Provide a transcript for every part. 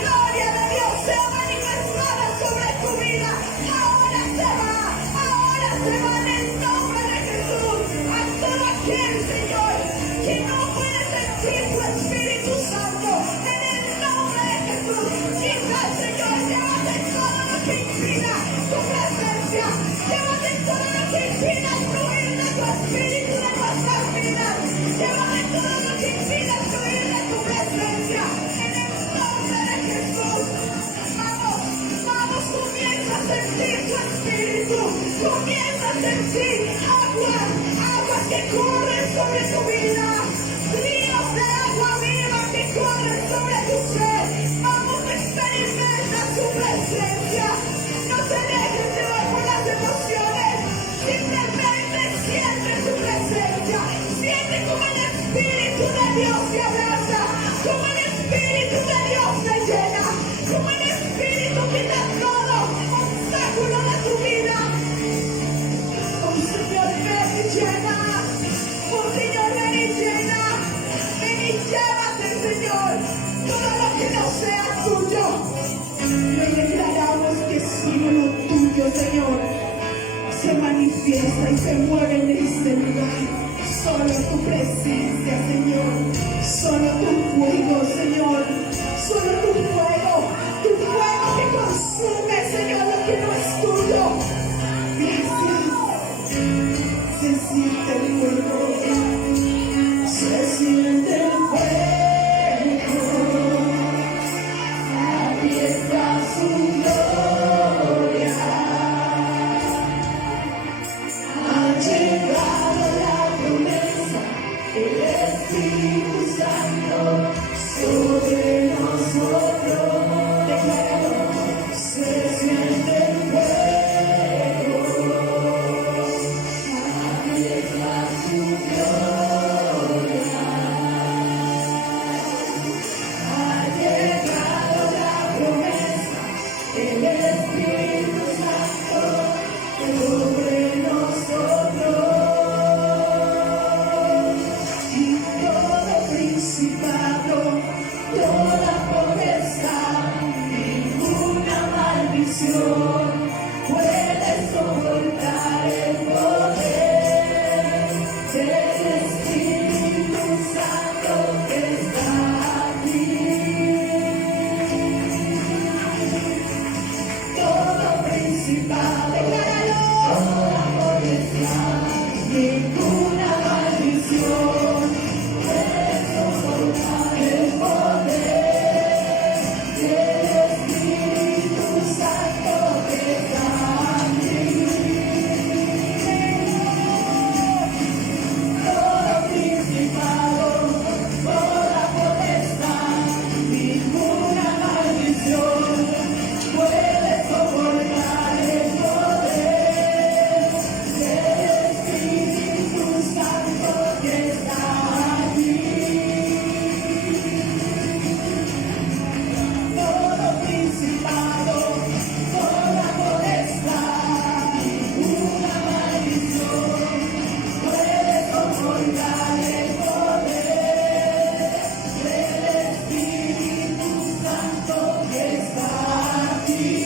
Gloria de Dios sea manifestada sobre tu vida. Ahora se va. Dios te abraza, como el Espíritu de Dios te llena, como el Espíritu quita todo obstáculo de tu vida. Oh Señor, ven y llena. Oh Señor, ven y llena. Ven y llévate, Señor, todo lo que no sea tuyo. Y hoy declaramos que solo lo tuyo, Señor, se manifiesta y se mueve en este lugar. Solo tu presencia, Señor. Solo tu fuego, Señor. Solo tu fuego que consume, Señor, lo que no es tuyo. Gracias. Se siente el fuego. Se siente el fuego. Aquí está su gloria. Ha llegado la promesa, el Espíritu Santo sobre nosotros. Declaramos, se siente el fuego. Aquí está su gloria. Ha llegado la promesa, el Espíritu Santo sobre nosotros. Y todo principado, toda potestad, ninguna maldición puede soportar el poder del Espíritu Santo que está aquí. Todo principado, toda potestad, ninguna maldición puede soportar el poder del Espíritu Santo que está aquí. Todo principado, toda potestad, ninguna maldición puede soportar el poder del Espíritu Santo que está aquí. Todo principado, toda potestad, ninguna maldición puede soportar el poder del Espíritu Santo que está aquí.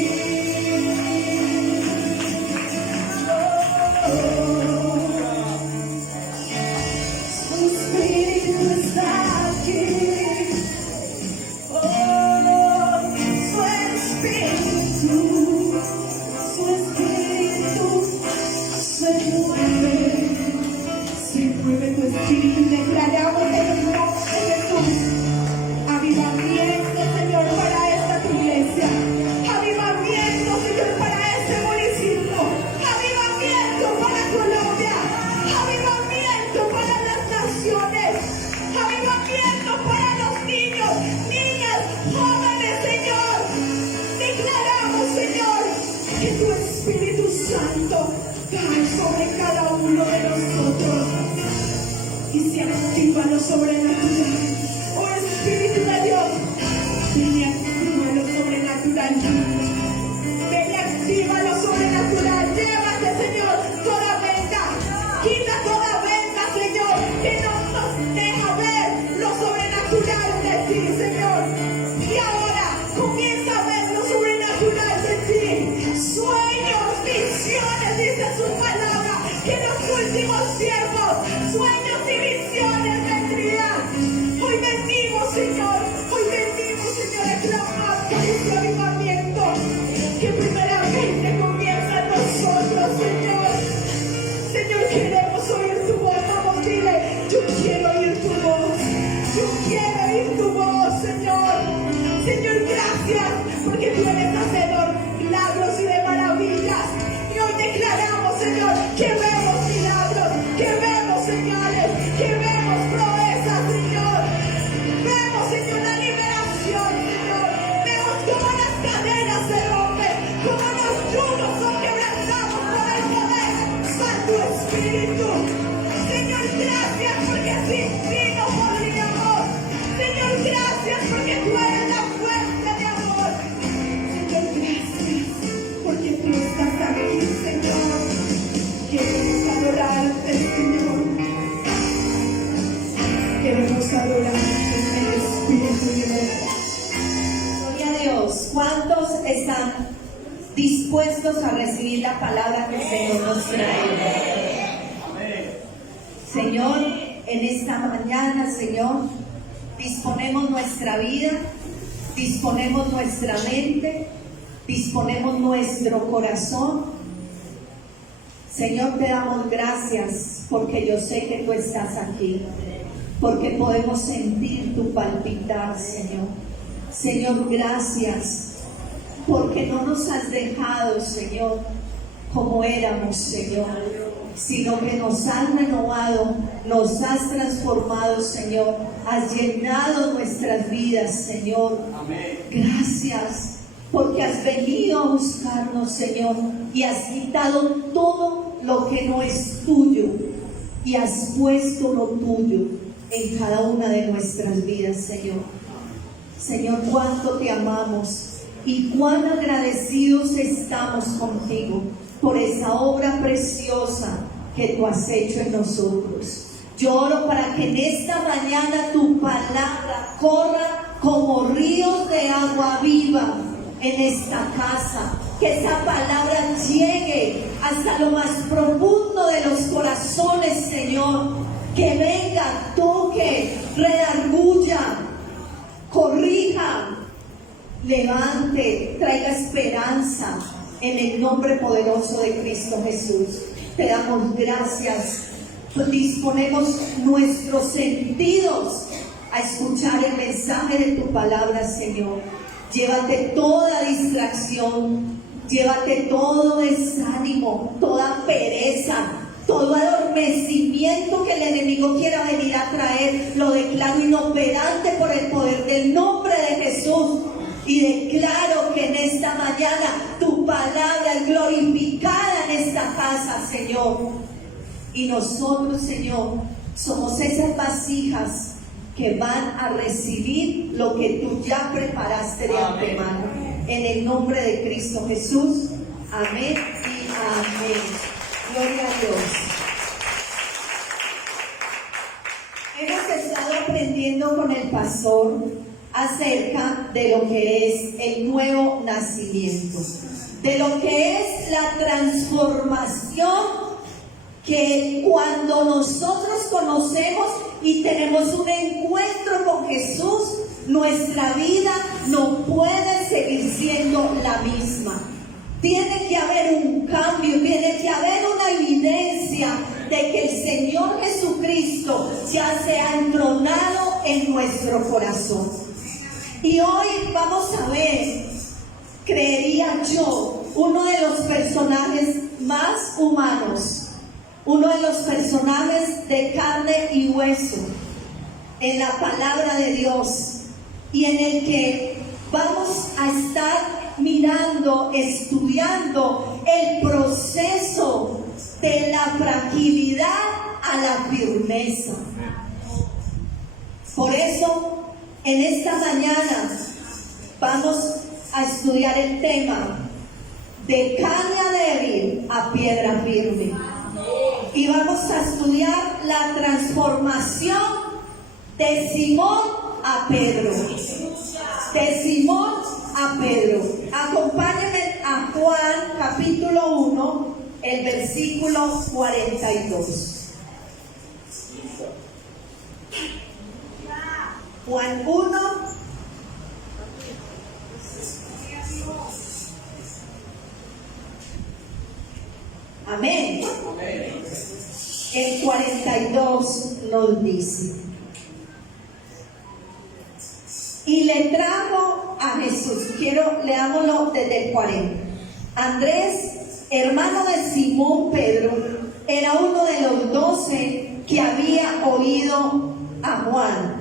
Su Espíritu está aquí. Oh, su Espíritu se mueve tu Espíritu. Declaramos en el nombre de Jesús avivamiento, Señor, para esta tu iglesia. Avivamiento, Señor, para este municipio. Avivamiento para Colombia. Avivamiento para las naciones. Avivamiento para los niños, niñas, jóvenes, Señor. Declaramos, Señor, que tu Espíritu Santo cae sobre cada uno de nosotros y se activa lo sobrenatural. Oh Espíritu de Dios, ven y activa lo sobrenatural. Ven y activa lo sobrenatural. Llévate, Señor, toda venda. Quita toda venda, Señor, que no nos deja ver lo sobrenatural de ti, Señor. Y ahora comienza a ver lo sobrenatural de ti. Sueños, visiones, dice su palabra, que en los últimos tiempos, sueños y visiones vendrían. Hoy venimos, Señor, a clamar por este avivamiento que primeramente comienza en nosotros, Señor. Señor, queremos oír tu voz. Vamos, dile, yo quiero oír tu voz. Yo quiero oír tu voz, Señor. Señor, gracias porque tú eres hacedor de milagros y de maravillas. Y hoy declaramos, Señor, que vemos milagros, que vemos señales, que vemos proezas, Señor. Vemos, Señor, la liberación, Señor. Vemos cómo las cadenas se rompen, cómo los yugos son quebrantados por el poder Santo Espíritu. Señor, gracias porque sin ti no podríamos. adoramos en el Espíritu y en el Gloria a Dios. ¿Cuántos están dispuestos a recibir la palabra que el Señor nos trae? Señor, en esta mañana, Señor, disponemos nuestra vida, disponemos nuestra mente, disponemos nuestro corazón. Señor, te damos gracias porque yo sé que tú estás aquí, porque podemos sentir tu palpitar, Señor. Señor, gracias porque no nos has dejado, Señor, como éramos, Señor, sino que nos has renovado, nos has transformado, Señor, has llenado nuestras vidas, Señor. Amén. Gracias porque has venido a buscarnos, Señor, y has quitado todo lo que no es tuyo y has puesto lo tuyo en cada una de nuestras vidas, Señor. Señor, cuánto te amamos y cuán agradecidos estamos contigo por esa obra preciosa que tú has hecho en nosotros. Yo oro para que en esta mañana tu palabra corra como ríos de agua viva en esta casa, que esa palabra llegue hasta lo más profundo de los corazones, Señor, que venga, toque, redarguya, corrija, levante, traiga esperanza en el nombre poderoso de Cristo Jesús. Te damos gracias, disponemos nuestros sentidos a escuchar el mensaje de tu palabra, Señor. Llévate toda distracción, llévate todo desánimo, toda pereza, todo adormecimiento que el enemigo quiera venir a traer. Lo declaro inoperante por el poder del nombre de Jesús. Y declaro que en esta mañana tu palabra es glorificada en esta casa, Señor. Y nosotros, Señor, somos esas vasijas que van a recibir lo que tú ya preparaste de antemano. En el nombre de Cristo Jesús. Amén y amén. Gloria a Dios. Hemos estado aprendiendo con el pastor acerca de lo que es el nuevo nacimiento, de lo que es la transformación que cuando nosotros conocemos y tenemos un encuentro con Jesús, nuestra vida no puede seguir siendo la misma. Tiene que haber un cambio, tiene que haber una evidencia de que el Señor Jesucristo ya se ha entronado en nuestro corazón. Y hoy vamos a ver, creería yo, uno de los personajes más humanos, uno de los personajes de carne y hueso en la palabra de Dios, y en el que vamos a estar mirando, estudiando el proceso de la fragilidad a la firmeza. Por eso, en esta mañana vamos a estudiar el tema de caña débil a piedra firme. Y vamos a estudiar la transformación de Simón a Pedro. De Simón a Pedro. Acompáñenme a Juan capítulo 1, el versículo 42. Juan 1. Amén. El 42 nos dice: y le trajo a Jesús. Leámoslo desde el 40. Andrés, hermano de Simón Pedro, era uno de los 12 que habían oído a Juan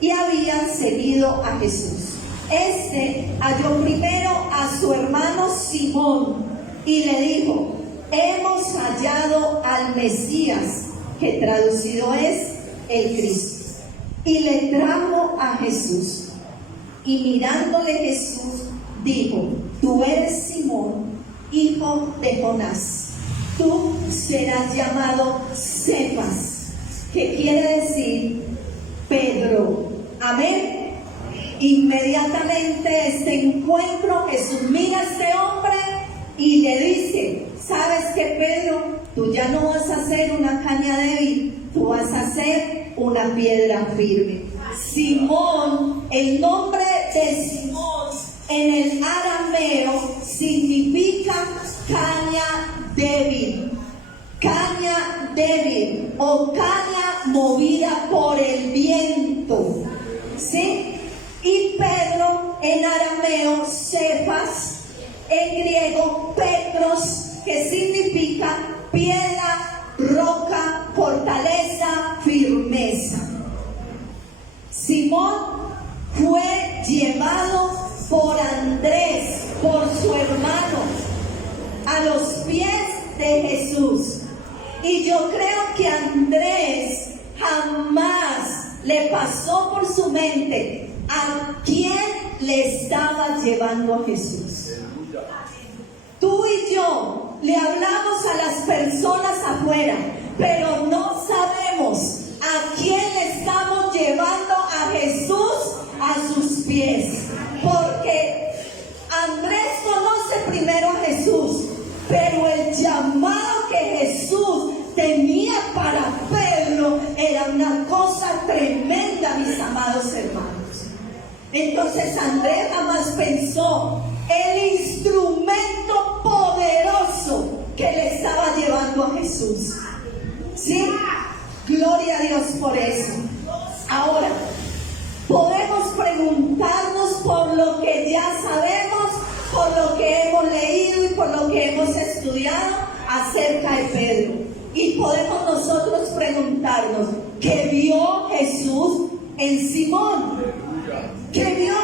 y habían seguido a Jesús. Este halló primero a su hermano Simón y le dijo: hemos hallado al Mesías, que traducido es el Cristo. Y le trajo a Jesús. Y mirándole Jesús dijo: tú eres Simón, hijo de Jonás. Tú serás llamado Cefas, que quiere decir Pedro. Amén. Inmediatamente este encuentro, Jesús mira a este hombre y le dice: ¿sabes qué, Pedro? Tú ya no vas a ser una caña débil, tú vas a ser una piedra firme. Simón, el nombre de Simón en el arameo significa caña débil. Caña débil o caña movida por el viento, ¿sí? Y Pedro en arameo, Cefas, en griego, Petros, que significa piedra, roca, fortaleza, firmeza. Simón fue llevado por Andrés, por su hermano, a los pies de Jesús. Y yo creo que Andrés jamás le pasó por su mente a quién le estaba llevando a Jesús. Tú y yo le hablamos a las personas afuera, pero no sabemos a quién le estamos llevando a Jesús a sus pies. Porque Andrés conoce primero a Jesús, pero el llamado que Jesús tenía para Pedro era una cosa tremenda, mis amados hermanos. Entonces Andrés jamás pensó el instrumento poderoso que le estaba llevando a Jesús. ¿Sí? Gloria a Dios por eso. Ahora, podemos preguntarnos por lo que ya sabemos, por lo que hemos leído y por lo que hemos estudiado acerca de Pedro. Y podemos nosotros preguntarnos: ¿qué vio Jesús en Simón? ¿Qué vio?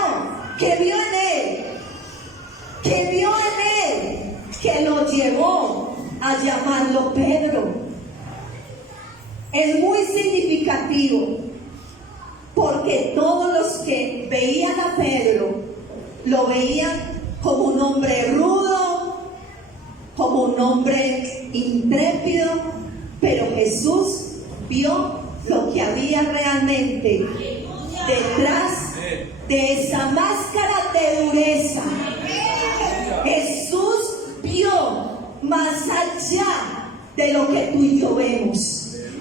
¿Qué vio en él? ¿Qué vio en él que lo llevó a llamarlo Pedro? Es muy significativo, porque todos los que veían a Pedro lo veían como un hombre rudo, como un hombre intrépido, pero Jesús vio lo que había realmente detrás de esa máscara de dureza. Jesús vio más allá de lo que tú y yo vemos.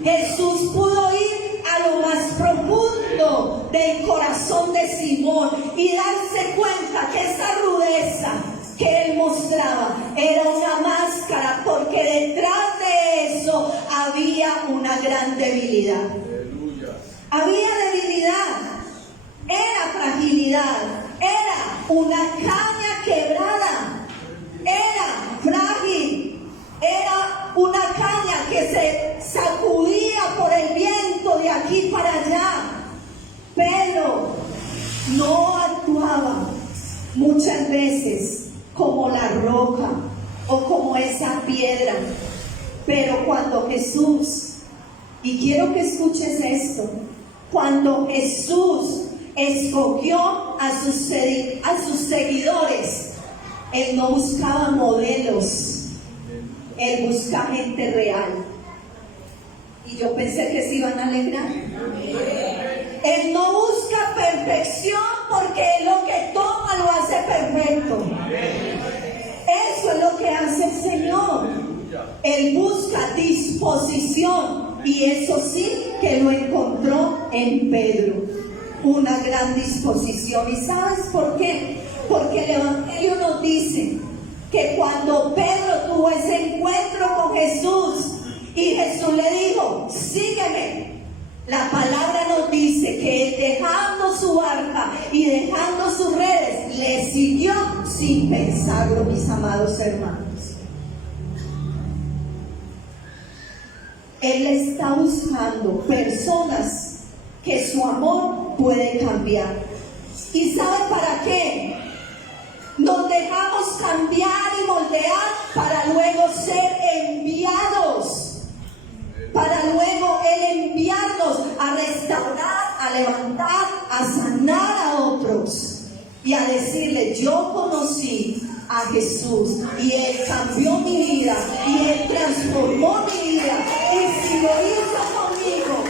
Jesús pudo ir a lo más profundo del corazón de Simón y darse cuenta que esa rudeza que él mostraba era una máscara, porque detrás de eso había una gran debilidad. Había debilidad, era fragilidad, era una caña quebrada, era frágil, era una caña que se sacudía por el viento de aquí para allá. Pero no actuaba muchas veces como la roca o como esa piedra. Pero cuando Jesús, y quiero que escuches esto, cuando Jesús escogió a sus seguidores, Él no buscaba modelos, Él busca gente real. Y yo pensé que se iban a alegrar. Él no busca perfección, porque lo que toma lo hace perfecto. Eso es lo que hace el Señor. Él busca disposición, y eso sí que lo encontró en Pedro, una gran disposición. ¿Y sabes por qué? Porque el Evangelio nos dice que cuando Pedro tuvo ese encuentro con Jesús y Jesús le dijo: sígueme, la palabra nos dice que él, dejando su barca y dejando sus redes, le siguió sin pensarlo, mis amados hermanos. Él está buscando personas que su amor puede cambiar. ¿Y sabe para qué? Nos dejamos cambiar y moldear para luego ser enviados, para luego Él enviarnos a restaurar, a levantar, a sanar a otros y a decirle: yo conocí a Jesús y Él cambió mi vida y Él transformó mi vida, y si lo hizo conmigo,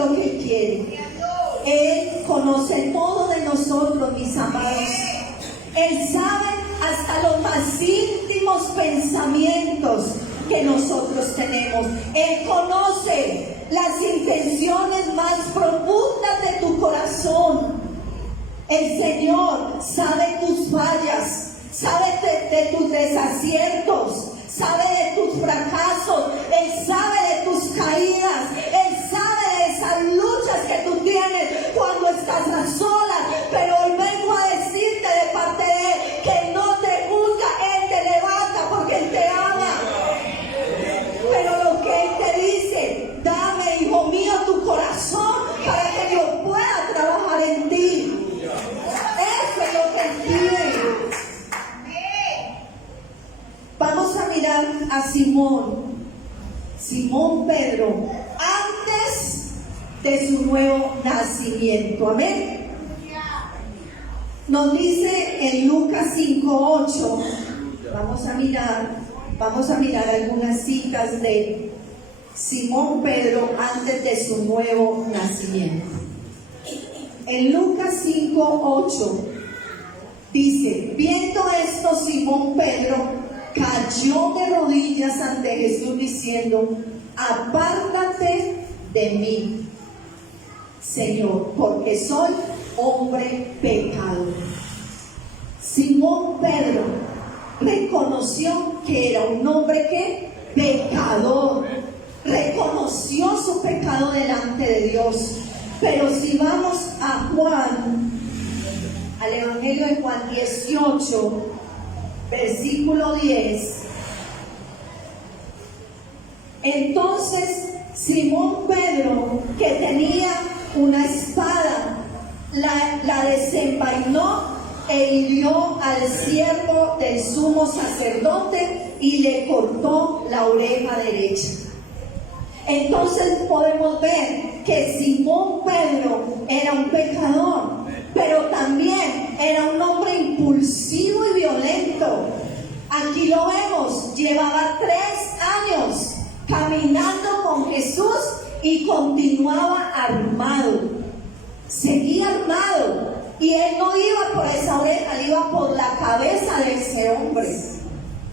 lo que quiere. Él conoce todo de nosotros, mis amados. Él sabe hasta los más íntimos pensamientos que nosotros tenemos. Él conoce las intenciones más profundas de tu corazón. El Señor sabe tus fallas, sabe de tus desaciertos, sabe de tus fracasos, Él sabe de tus caídas, Él sabe de esas luchas que tú tienes cuando estás a solas. Pero hoy vengo a decirte de parte de Él que no te juzga, Él te levanta porque Él te ama. Pero lo que Él te dice, dame, hijo mío, tu corazón para que yo pueda trabajar en ti. Eso es lo que Él pide. Vamos a mirar a Simón Pedro, antes de su nuevo nacimiento. Amén. Nos dice en Lucas 5:8, vamos a mirar algunas citas de Simón Pedro antes de su nuevo nacimiento. En Lucas 5:8 dice: viendo esto, Simón Pedro cayó de rodillas ante Jesús diciendo: apártate de mí, Señor, porque soy hombre pecador. Simón Pedro reconoció que era un hombre que pecador, reconoció su pecado delante de Dios. Pero si vamos a Juan, al Evangelio de Juan 18, versículo 10, entonces Simón Pedro, que tenía una espada, la desenvainó e hirió al siervo del sumo sacerdote y le cortó la oreja derecha. Entonces podemos ver que Simón Pedro era un pecador, pero también era un hombre impulsivo y violento. Aquí lo vemos, llevaba 3 años caminando con Jesús y continuaba armado, seguía armado, y él no iba por esa oreja, él iba por la cabeza de ese hombre.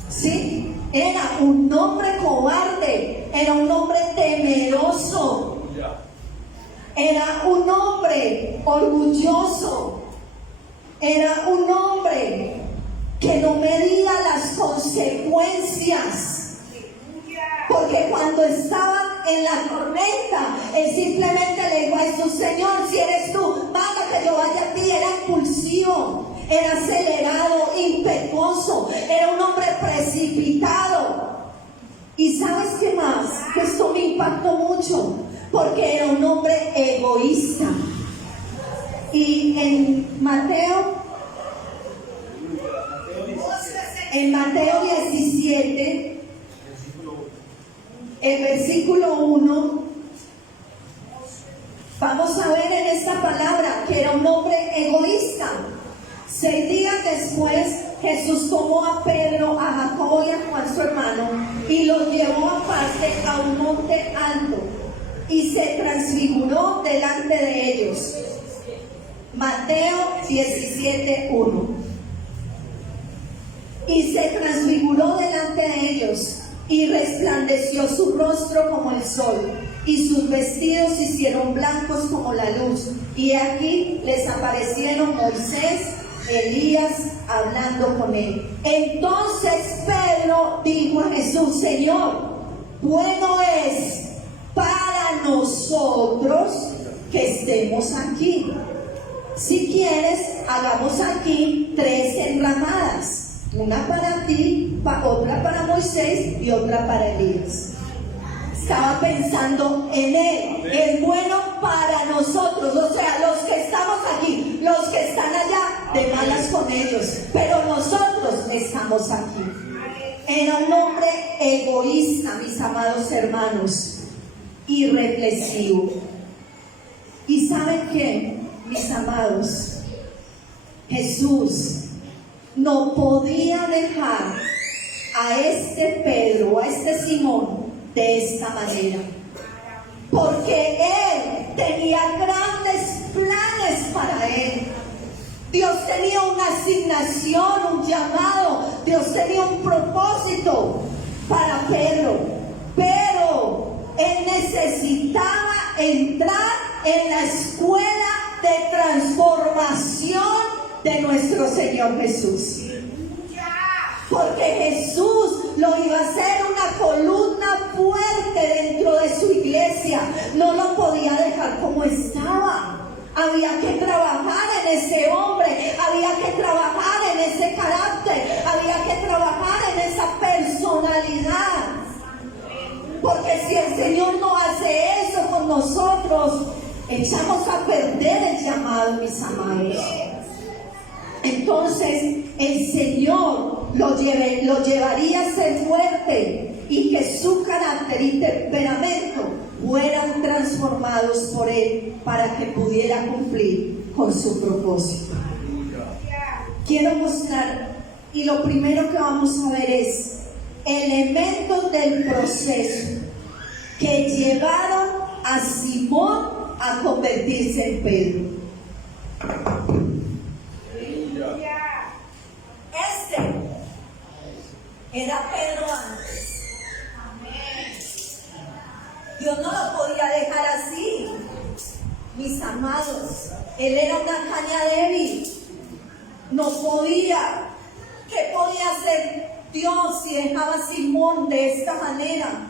¿Sí? Era un hombre cobarde, era un hombre temeroso, era un hombre orgulloso, era un hombre que no medía las consecuencias. Porque cuando estaban en la tormenta, él simplemente le dijo a Jesús: Señor, si eres tú, manda que yo vaya a ti. Era impulsivo, era acelerado, impetuoso, era un hombre precipitado. ¿Y sabes qué más? Que esto me impactó mucho, porque era un hombre egoísta. Y en Mateo 17, el versículo 1, vamos a ver en esta palabra que era un hombre egoísta. 6 días después, Jesús tomó a Pedro, a Jacobo y a Juan su hermano y los llevó aparte a un monte alto y se transfiguró delante de ellos. Mateo 17:1. Y se transfiguró delante de ellos y resplandeció su rostro como el sol, y sus vestidos se hicieron blancos como la luz. Y aquí les aparecieron Moisés, Elías, hablando con él. Entonces Pedro dijo a Jesús: Señor, bueno es para nosotros que estemos aquí. Si quieres, hagamos aquí 3 enramadas. Una para ti, otra para Moisés y otra para Elías. Estaba pensando en él. Es bueno para nosotros, o sea, los que estamos aquí, los que están allá, de malas con ellos, pero nosotros estamos aquí. Era un hombre egoísta, mis amados hermanos, y reflexivo. ¿Y saben qué, mis amados? Jesús no podía dejar a este Pedro, a este Simón, de esta manera, porque él tenía grandes planes para él. Dios tenía una asignación, un llamado. Dios tenía un propósito para Pedro. Pero él necesitaba entrar en la escuela de transformación de nuestro Señor Jesús. Porque Jesús lo iba a hacer una columna fuerte dentro de su iglesia. No lo podía dejar como estaba. Había que trabajar en ese hombre, había que trabajar en ese carácter, había que trabajar en esa personalidad. Porque si el Señor no hace eso con nosotros, echamos a perder el llamado, mis amados. Entonces el Señor lo llevaría a ser fuerte y que su carácter y temperamento fueran transformados por Él para que pudiera cumplir con su propósito. Quiero mostrar, y lo primero que vamos a ver es elementos del proceso que llevaron a Simón a convertirse en Pedro. Este era Pedro antes. Dios no lo podía dejar así, mis amados. Él era una caña débil. No podía. ¿Qué podía hacer Dios si dejaba a Simón de esta manera?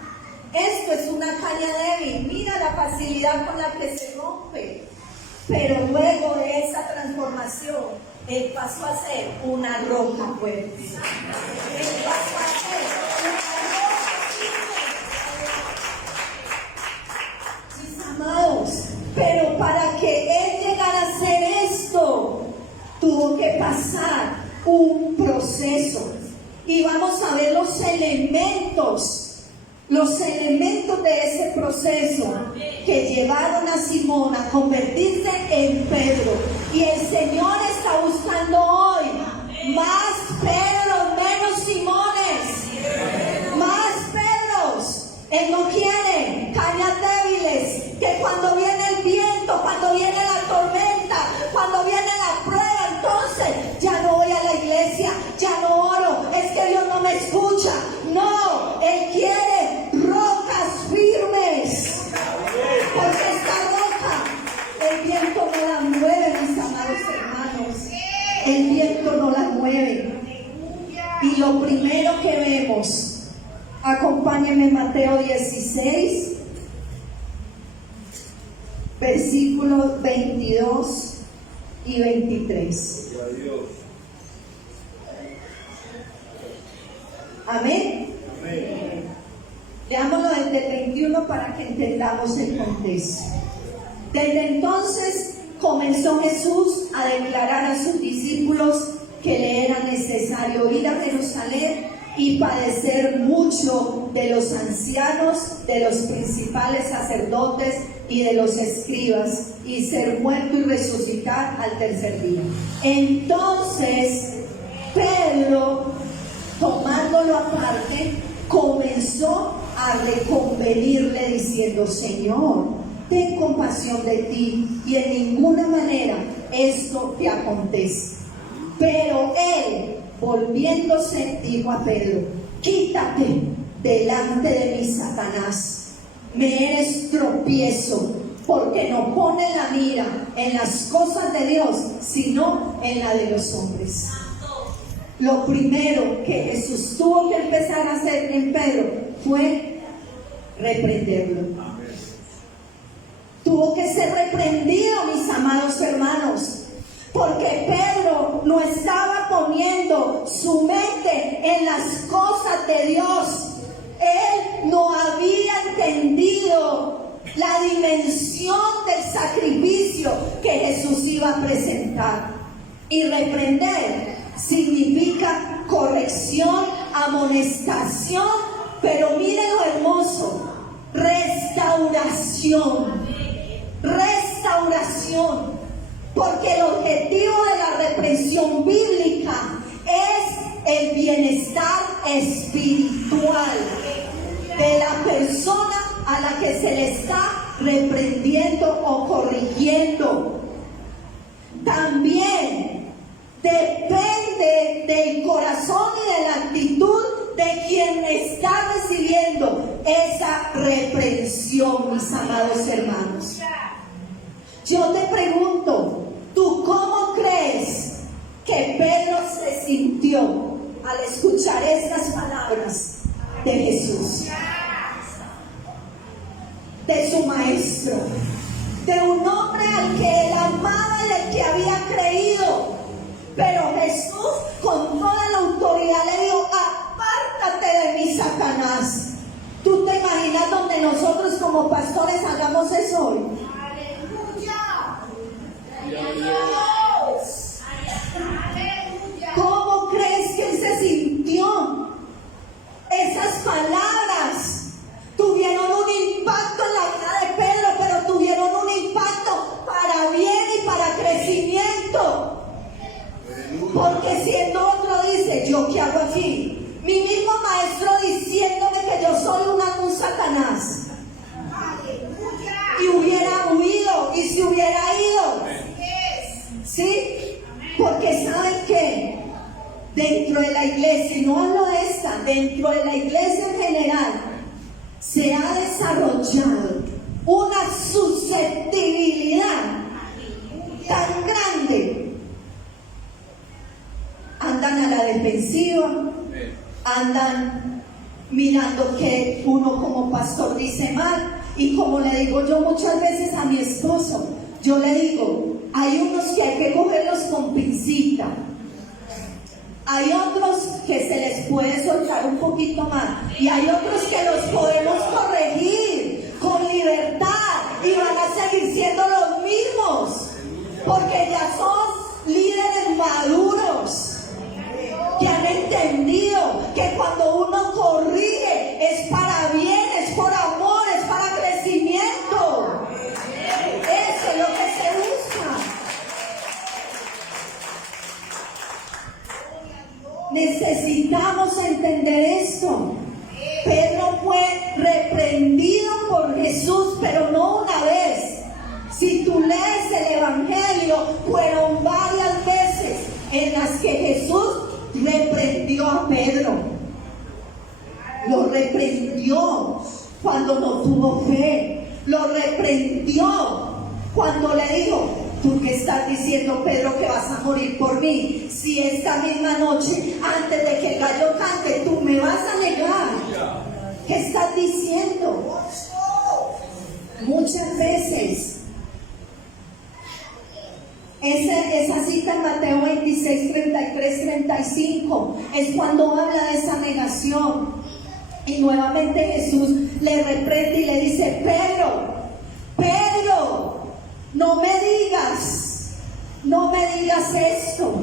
Esto es una caña débil. Mira la facilidad con la que se rompe. Pero luego de esa transformación, Él pasó a ser una roca fuerte. Él pasó a ser una roca firme. Mis amados, pero para que Él llegara a hacer esto, tuvo que pasar un proceso. Y vamos a ver los elementos de ese proceso que llevaron a Simón a convertirse en Pedro. Y el Señor está buscando hoy más Pedros, menos Simones, más Pedros. Él no quiere cañas débiles que cuando viene el viento, cuando viene la tormenta, cuando viene la prueba, entonces ya no voy a la iglesia, ya no oro, es que Dios no me escucha. No, Él quiere rocas firmes, porque esta roca el viento no la mueve, mis amados hermanos. El viento no la mueve. Y lo primero que vemos, acompáñenme, Mateo 16, versículos 22 y 23. Amén. Leámoslo desde el 21 para que entendamos el contexto. Desde entonces comenzó Jesús a declarar a sus discípulos que le era necesario ir a Jerusalén y padecer mucho de los ancianos, de los principales sacerdotes y de los escribas, y ser muerto y resucitar al tercer día. Entonces Pedro, tomándolo aparte, comenzó a reconvenirle diciendo: Señor, ten compasión de ti, y en ninguna manera esto te acontece. Pero él, volviéndose, dijo a Pedro: quítate delante de mí, Satanás. Me eres tropiezo, porque no pones la mira en las cosas de Dios, sino en la de los hombres. Lo primero que Jesús tuvo que empezar a hacer en Pedro fue reprenderlo. Tuvo que ser reprendido, mis amados hermanos, porque Pedro no estaba poniendo su mente en las cosas de Dios. Él no había entendido la dimensión del sacrificio que Jesús iba a presentar. Y reprender significa corrección, amonestación, pero miren lo hermoso: restauración. Restauración. Porque el objetivo de la reprensión bíblica es el bienestar espiritual de la persona a la que se le está reprendiendo o corrigiendo. También depende del corazón y de la actitud de quien está recibiendo esa reprensión, mis amados hermanos. Yo te pregunto, ¿tú cómo crees que Pedro se sintió al escuchar estas palabras de Jesús? De su maestro, de un hombre al que él amaba y al que había creído. Pero Jesús, con toda la autoridad, le dijo: apártate de mí, Satanás. ¿Tú te imaginas donde nosotros como pastores hagamos eso hoy? ¿Cómo crees que él se sintió? Esas palabras tuvieron un impacto en la vida de Pedro, pero tuvieron un impacto para bien y para crecimiento. Porque siendo otro dice: ¿yo qué hago aquí? Mi mismo maestro diciéndome que yo soy un Satanás. Y hubiera huido, y si hubiera ido. ¿Sí? Porque ¿saben qué? Dentro de la iglesia, y no hablo de esta, dentro de la iglesia en general, se ha desarrollado una susceptibilidad tan grande. Andan a la defensiva, andan mirando que uno como pastor dice mal. Y como le digo yo muchas veces a mi esposo, yo le digo: hay unos que hay que cogerlos con pincita, hay otros que se les puede soltar un poquito más, y hay otros que los podemos corregir con libertad y van a seguir siendo los mismos, porque ya son líderes maduros que han entendido que cuando uno corrige es para bien, es por amor, es para crecimiento. Eso es lo que se busca. Necesitamos entender esto. Pedro fue reprendido por Jesús, pero no una vez. Si tú lees el Evangelio, fueron varias veces en las que Jesús reprendió a Pedro. Lo reprendió cuando no tuvo fe. Lo reprendió cuando le dijo: ¿tú qué estás diciendo, Pedro, que vas a morir por mí? Si esta misma noche, antes de que el gallo cante, tú me vas a negar. ¿Qué estás diciendo? Muchas veces. Esa cita en Mateo 26, 33, 35 es cuando habla de esa negación. Y nuevamente Jesús le reprende y le dice: Pedro, no me digas esto,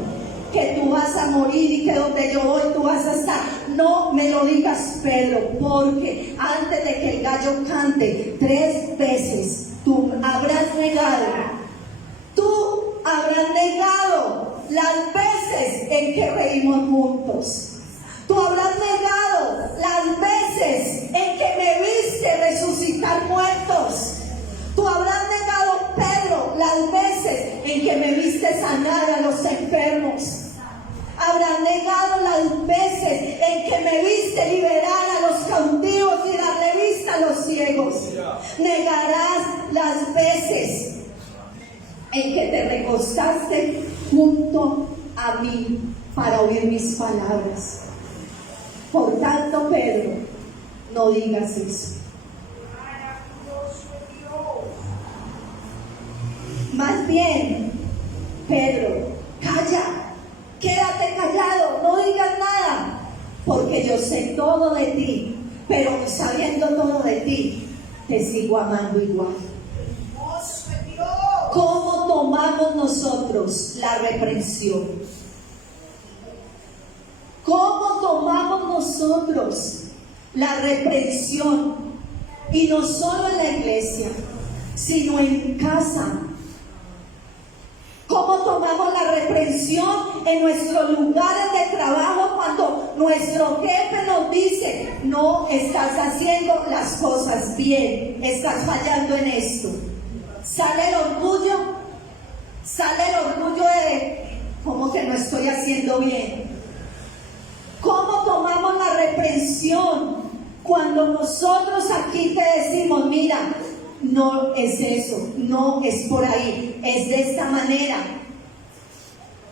que tú vas a morir y que donde yo voy tú vas a estar. No me lo digas, Pedro, porque antes de que el gallo cante 3 veces, tú habrás negado las veces en que reímos juntos. Tú habrás negado las veces en que me viste resucitar muertos. Tú habrás negado, Pedro, las veces en que me viste sanar a los enfermos. Habrás negado las veces en que me viste liberar a los cautivos y darle vista a los ciegos. Negarás las veces en que te recostaste junto a mí para oír mis palabras. Por tanto, Pedro, no digas eso. Más bien, Pedro, calla, quédate callado, no digas nada, porque yo sé todo de ti, pero sabiendo todo de ti, te sigo amando igual. ¿Cómo tomamos nosotros la reprensión? ¿Cómo tomamos nosotros la reprensión? Y no solo en la iglesia, sino en casa. ¿Cómo tomamos la reprensión en nuestros lugares de trabajo cuando nuestro jefe nos dice, no estás haciendo las cosas bien, estás fallando en esto? Sale el orgullo de, ¿cómo que no estoy haciendo bien? ¿Cómo tomamos la reprensión cuando nosotros aquí te decimos, mira, no es eso, no es por ahí, es de esta manera?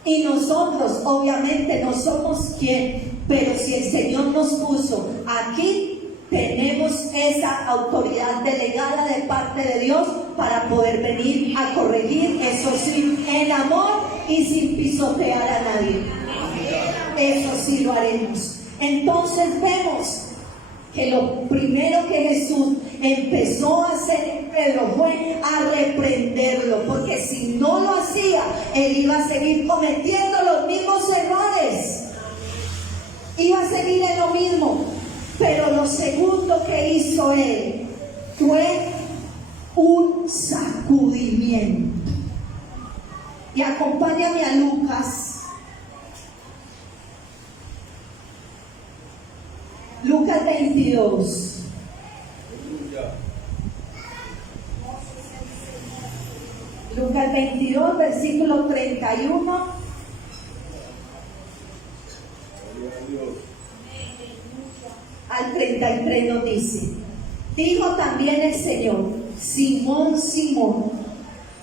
Y nosotros obviamente no somos quien, pero si el Señor nos puso aquí, tenemos esa autoridad delegada de parte de Dios para poder venir a corregir, eso sí, en amor y sin pisotear a nadie. Eso sí lo haremos. Entonces vemos que lo primero que Jesús empezó a hacer en Pedro fue a reprenderlo, porque si no lo hacía, él iba a seguir cometiendo los mismos errores, iba a seguir en lo mismo. Pero lo segundo que hizo él fue un sacudimiento. Y acompáñame a Lucas. Lucas 22. Lucas 22, versículo 31. Al 33 nos dice: dijo también el Señor, Simón, Simón,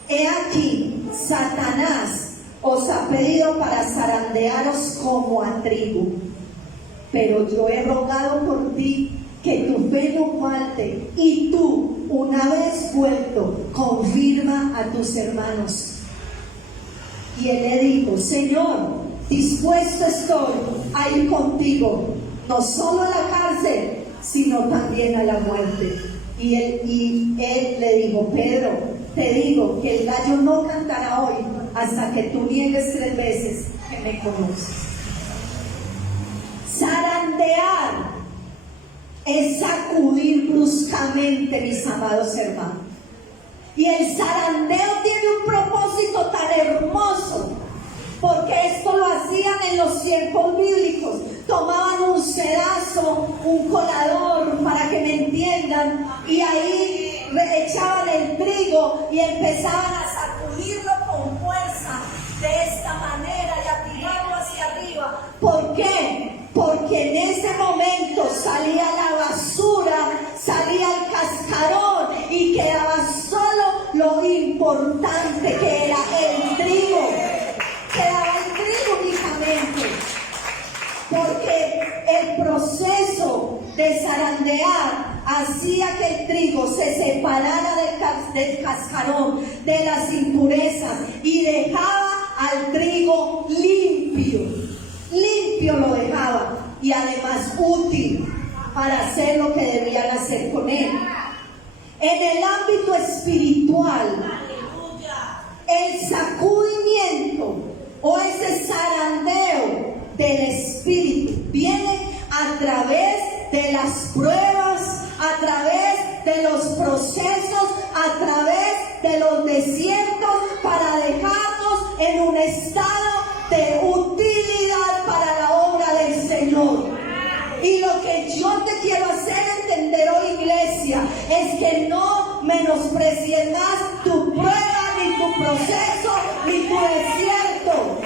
he aquí, Satanás os ha pedido para zarandearos como a trigo. Pero yo he rogado por ti que tu fe no falte, y tú, una vez vuelto, confirma a tus hermanos. Y él le dijo: Señor, dispuesto estoy a ir contigo, no solo a la cárcel, sino también a la muerte. Y él le dijo: Pedro, te digo que el gallo no cantará hoy hasta que tú niegues 3 veces que me conoces. Zarandear es sacudir bruscamente, mis amados hermanos. Y el zarandeo tiene un propósito tan hermoso, porque esto lo hacían en los tiempos bíblicos. Tomaban un sedazo, un colador, para que me entiendan, y ahí echaban el trigo y empezaban a sacudirlo con fuerza de esta manera y a tirarlo hacia arriba. ¿Por qué? Porque en ese momento salía la basura, salía el cascarón y quedaba solo lo importante, que era el trigo. Quedaba el trigo únicamente. Porque el proceso de zarandear hacía que el trigo se separara del cascarón, de las impurezas, y dejaba al trigo limpio. Limpio lo dejaba, y además útil para hacer lo que debían hacer con él. En el ámbito espiritual, el sacudimiento o ese zarandeo del espíritu viene a través de las pruebas, a través de los procesos, a través de los desiertos, para dejarnos en un estado de utilidad para la obra del Señor. Y lo que yo te quiero hacer entender hoy, iglesia, es que no menosprecies más tu prueba, ni tu proceso, ni tu desierto.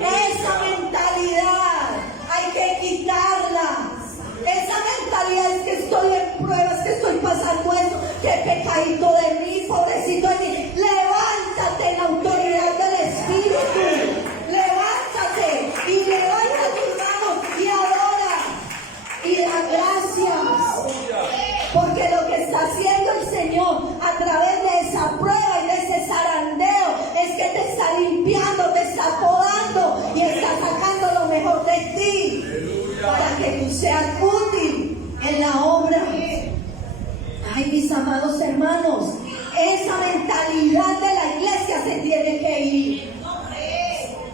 Esa mentalidad hay que quitarla. Esa mentalidad es que estoy en pruebas, que estoy pasando eso, que pecadito de mí, pobrecito de mí. Levántate en la autoridad del Espíritu. Levántate y levanta tus manos y adora y da gracias. Porque lo que está haciendo el Señor a través de esa prueba y de ese zarandeo es que te está limpiando, te está podando y está sacando lo mejor de ti, para que tú seas útil en la obra. Ay, mis amados hermanos, esa mentalidad de la iglesia se tiene que ir.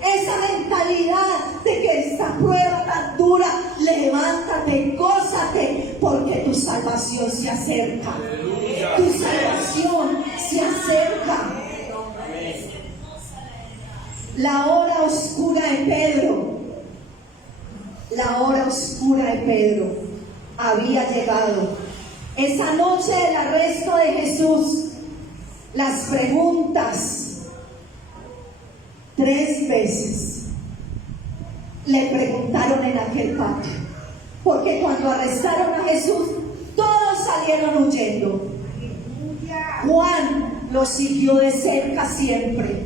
Esa mentalidad de que esta prueba tan dura, levántate, gózate, porque tu salvación se acerca. Tu salvación se acerca. La hora oscura de Pedro, la hora oscura de Pedro había llegado. Esa noche del arresto de Jesús, las preguntas, 3 veces le preguntaron en aquel patio, porque cuando arrestaron a Jesús, todos salieron huyendo. Juan lo siguió de cerca siempre.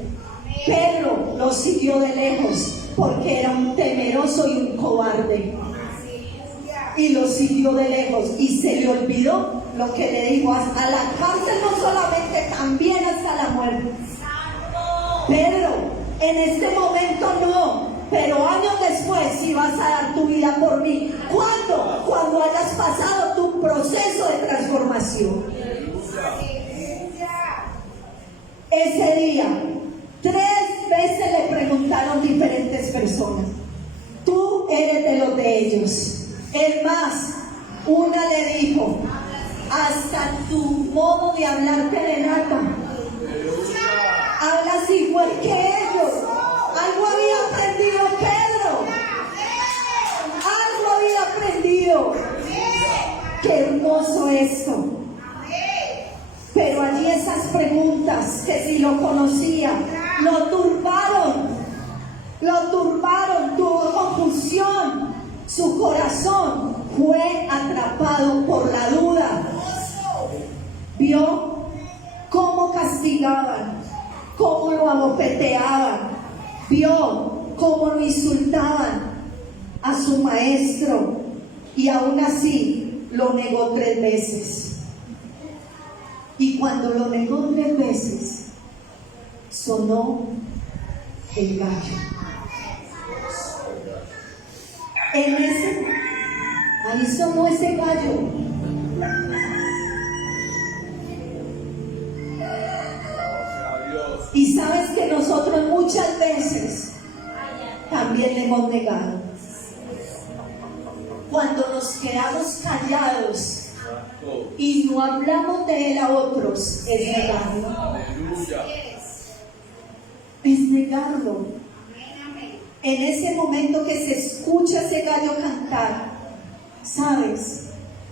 Pedro lo siguió de lejos, porque era un temeroso y un cobarde. Y lo siguió de lejos, y se le olvidó lo que le dijo: a la cárcel no solamente, también hasta la muerte. Pedro, en este momento no, pero años después sí vas a dar tu vida por mí. ¿Cuándo? Cuando hayas pasado tu proceso de transformación. Ese día, 3 veces le preguntaron diferentes personas: tú eres de los de ellos. Es más, una le dijo: hasta tu modo de hablar te delata. Hablas igual que ellos. Algo había aprendido Pedro. Algo había aprendido. Qué hermoso esto. Pero allí esas preguntas, que si lo conocía, lo turbaron, tuvo confusión. Su corazón fue atrapado por la duda. Vio cómo castigaban, cómo lo abofeteaban, vio cómo lo insultaban a su maestro, y aún así lo negó 3 veces. Y cuando lo negó 3 veces, sonó el gallo. Ahí sonó ese gallo. Y sabes que nosotros muchas veces también le hemos negado. Cuando nos quedamos callados y no hablamos de él a otros, es negarlo. Es negarlo. En ese momento que se escucha ese gallo cantar, ¿sabes?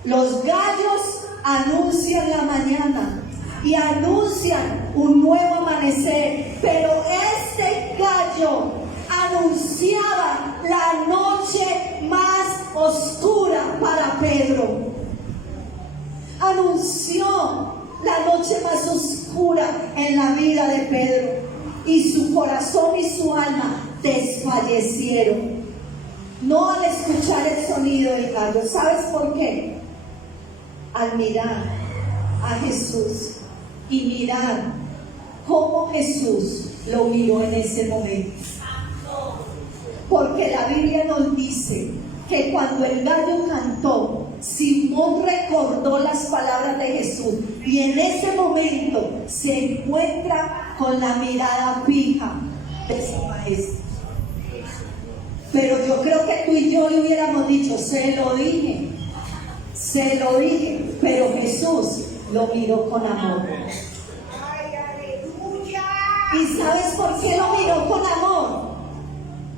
Los gallos anuncian la mañana y anuncian un nuevo amanecer, pero este gallo anunciaba la noche más oscura para Pedro. Anunció la noche más oscura en la vida de Pedro, y su corazón y su alma desfallecieron, no al escuchar el sonido del gallo. ¿Sabes por qué? Al mirar a Jesús y mirar cómo Jesús lo miró en ese momento. Porque la Biblia nos dice que cuando el gallo cantó, Simón recordó las palabras de Jesús, y en ese momento se encuentra con la mirada fija de su maestro. Pero yo creo que tú y yo le hubiéramos dicho: se lo dije, pero Jesús lo miró con amor. ¿Y sabes por qué lo miró con amor?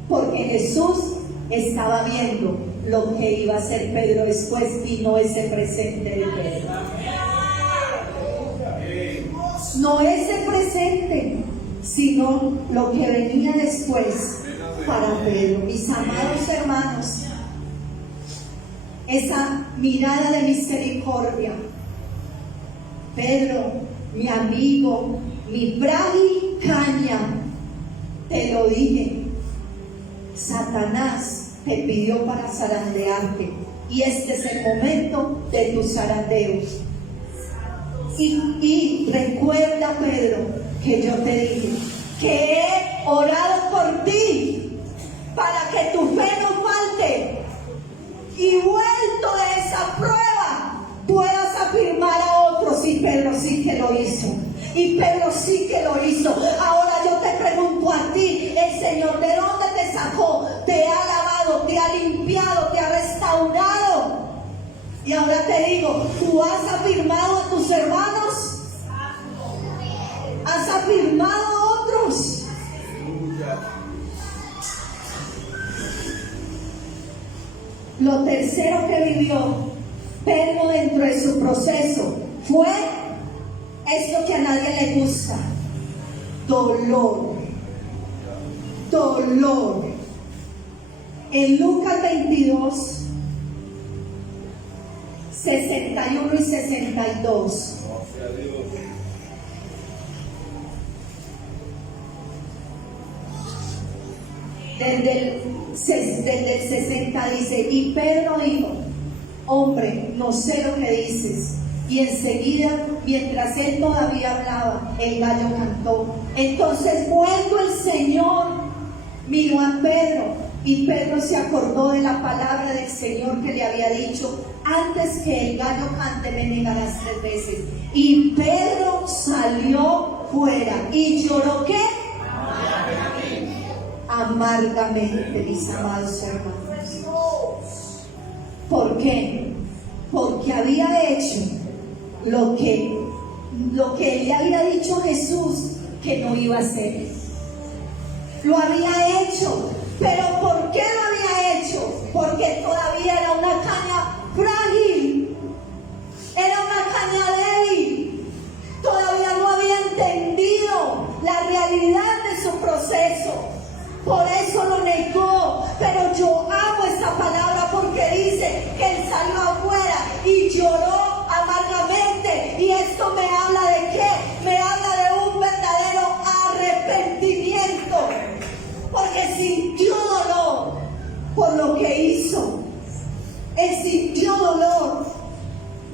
Porque Jesús estaba viendo lo que iba a hacer Pedro después, y no ese presente de Pedro. No ese presente, sino lo que venía después para Pedro. Mis amados hermanos, esa mirada de misericordia. Pedro, mi amigo, mi Brady Caña, te lo dije, Satanás te pidió para zarandearte, y este es el momento de tu zarandeo. Y recuerda, Pedro, que yo te dije que he orado por ti para que tu fe no falte, y vuelto de esa prueba puedas afirmar a otros. Y Pedro sí que lo hizo. Ahora yo te pregunto a ti: el Señor, ¿de dónde te sacó? Te ha lavado, te ha limpiado, te ha restaurado. Y ahora te digo: ¿tú has afirmado a tus hermanos? ¿Has afirmado a otros? Lo tercero que vivió Pedro dentro de su proceso fue esto que a nadie le gusta: dolor. Dolor. En Lucas 22, 61 y 62. Desde el 60 dice: y Pedro dijo: hombre, no sé lo que dices. Y enseguida, mientras él todavía hablaba, el gallo cantó. Entonces, vuelto el Señor, miró a Pedro, y Pedro se acordó de la palabra del Señor que le había dicho: antes que el gallo cante, me negarás 3 veces. Y Pedro salió fuera y lloró, ¿qué? Amargamente, mis amados hermanos. ¿Por qué? Porque había hecho lo que le había dicho Jesús que no iba a hacer. Lo había hecho. ¿Pero por qué lo había hecho? Porque todavía era una caña frágil, era una caña débil, todavía no había entendido la realidad de su proceso. Por eso lo negó. Pero yo amo esa palabra porque dice que él salió afuera y lloró amargamente. Y esto me habla de qué? Me habla de un verdadero arrepentimiento, porque sintió dolor por lo que hizo. Él sintió dolor.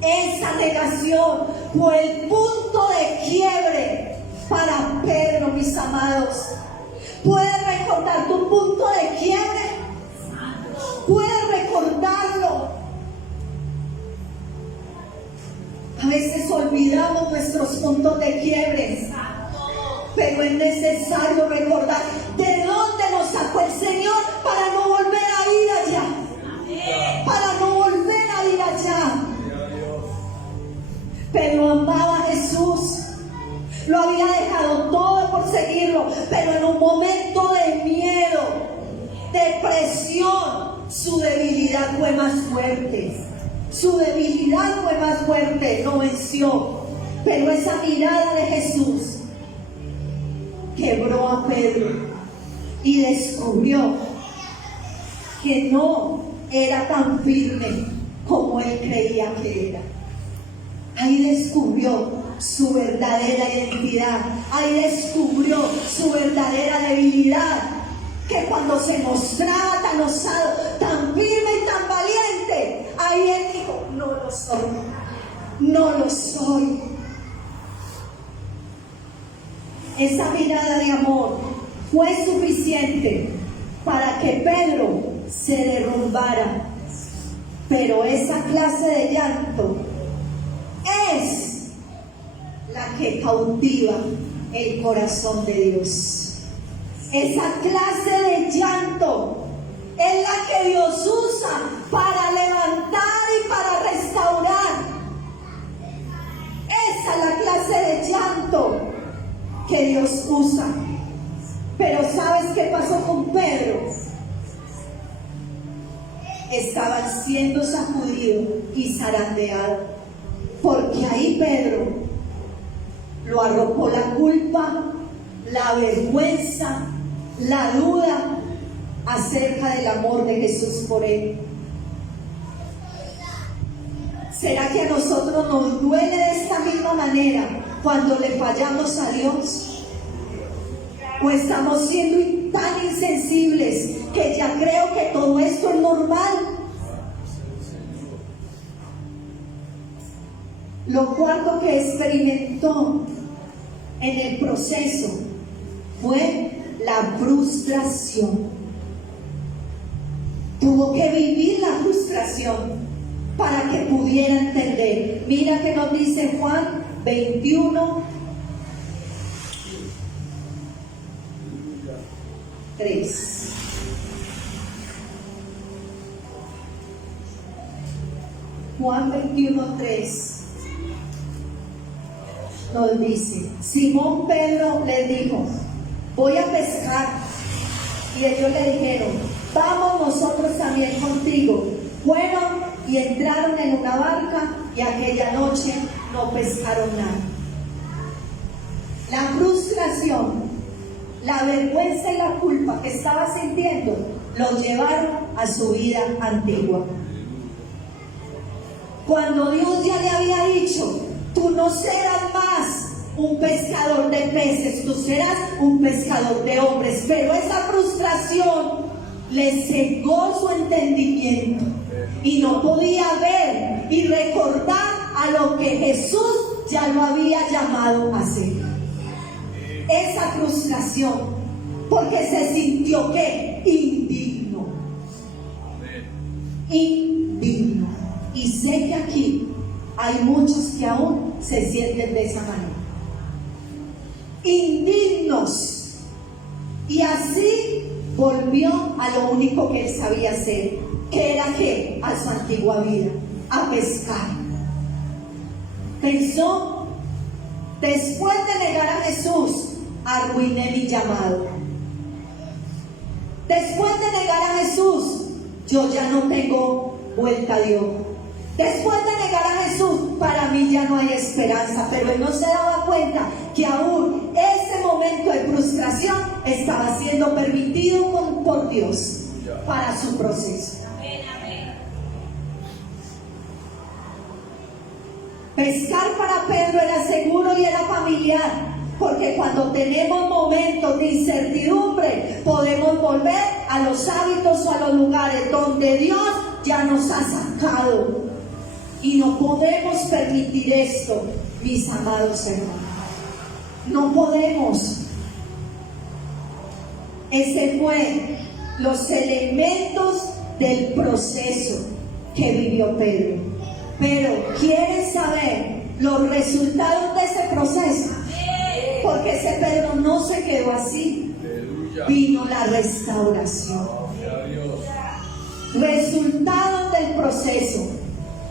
Esa negación fue el punto de quiebre para Pedro, mis amados. ¿Puedes recordar tu punto de quiebre? ¿Puedes recordarlo? A veces olvidamos nuestros puntos de quiebre, pero es necesario recordar de dónde nos sacó el Señor para no volver a ir allá. Para no volver a ir allá. Pero amaba a Jesús. Lo había dejado todo por seguirlo, pero en un momento de miedo, de presión, su debilidad fue más fuerte. Su debilidad fue más fuerte, no venció. Pero esa mirada de Jesús quebró a Pedro y descubrió que no era tan firme como él creía que era. Ahí descubrió su verdadera identidad. Ahí descubrió su verdadera debilidad, que cuando se mostraba tan osado, tan firme y tan valiente, ahí él dijo: no lo soy, no lo soy. Esa mirada de amor fue suficiente para que Pedro se derrumbara. Pero esa clase de llanto es la que cautiva el corazón de Dios. Esa clase de llanto es la que Dios usa para levantar y para restaurar. Esa es la clase de llanto que Dios usa. Pero ¿sabes qué pasó con Pedro? Estaba siendo sacudido y zarandeado, porque ahí Pedro lo arropó la culpa, la vergüenza, la duda acerca del amor de Jesús por él. ¿Será que a nosotros nos duele de esta misma manera cuando le fallamos a Dios? ¿O estamos siendo tan insensibles que ya creo que todo esto es normal? Lo cuarto que experimentó en el proceso fue la frustración. Tuvo que vivir la frustración para que pudiera entender. Mira que nos dice Juan 21, 3. Juan 21, 3. Nos dice: Simón Pedro le dijo: voy a pescar. Y ellos le dijeron: vamos nosotros también contigo. Fueron y entraron en una barca y aquella noche no pescaron nada. La frustración, la vergüenza y la culpa que estaba sintiendo los llevaron a su vida antigua. Cuando Dios ya le había dicho, tú no serás más un pescador de peces, tú serás un pescador de hombres, pero esa frustración le cegó su entendimiento y no podía ver y recordar a lo que Jesús ya lo había llamado a hacer. Esa frustración, porque se sintió que indigno. Indigno. Y sé que aquí hay muchos que aún se sienten de esa manera. Indignos. Y así volvió a lo único que él sabía hacer, que era que a su antigua vida, a pescar. Pensó, después de negar a Jesús, arruiné mi llamado. Después de negar a Jesús, yo ya no tengo vuelta a Dios. Después de negar a Jesús, para mí ya no hay esperanza. Pero él no se daba cuenta que aún ese momento de frustración estaba siendo permitido por Dios para su proceso. Pescar para Pedro era seguro y era familiar, porque cuando tenemos momentos de incertidumbre podemos volver a los hábitos o a los lugares donde Dios ya nos ha sacado. Y no podemos permitir esto, mis amados hermanos. No podemos. Ese fue los elementos del proceso que vivió Pedro. Pero ¿quieren saber los resultados de ese proceso? Porque ese Pedro no se quedó así. Vino la restauración. Resultados del proceso,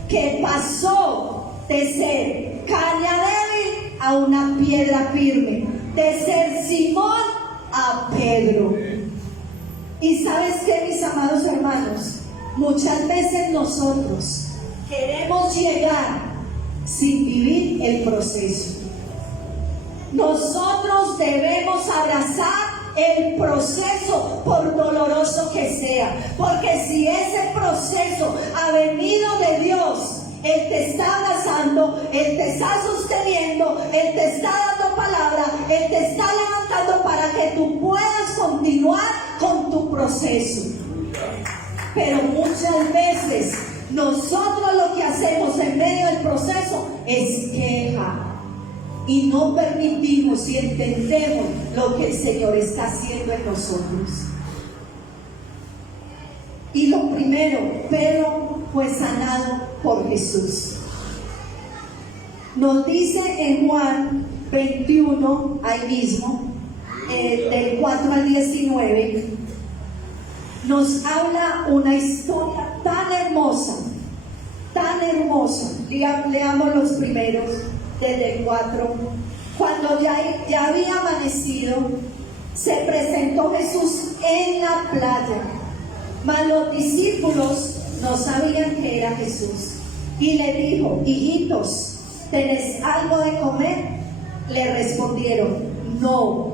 que pasó de ser caña débil a una piedra firme, de ser Simón a Pedro. Y sabes qué, mis amados hermanos, muchas veces nosotros queremos llegar sin vivir el proceso. Nosotros debemos abrazar el proceso, por doloroso que sea, porque si ese proceso ha venido de Dios, Él te está abrazando, Él te está sosteniendo, Él te está dando palabra, Él te está levantando para que tú puedas continuar con tu proceso. Pero muchas veces nosotros lo que hacemos en medio del proceso es queja. Y no permitimos y entendemos lo que el Señor está haciendo en nosotros. Y lo primero, Pedro fue sanado por Jesús. Nos dice en Juan 21, ahí mismo, del 4 al 19, nos habla una historia tan hermosa, tan hermosa. Leamos los primeros. Desde el 4, cuando ya había amanecido, se presentó Jesús en la playa, mas los discípulos no sabían que era Jesús. Y le dijo, hijitos, ¿tenéis algo de comer? Le respondieron, no.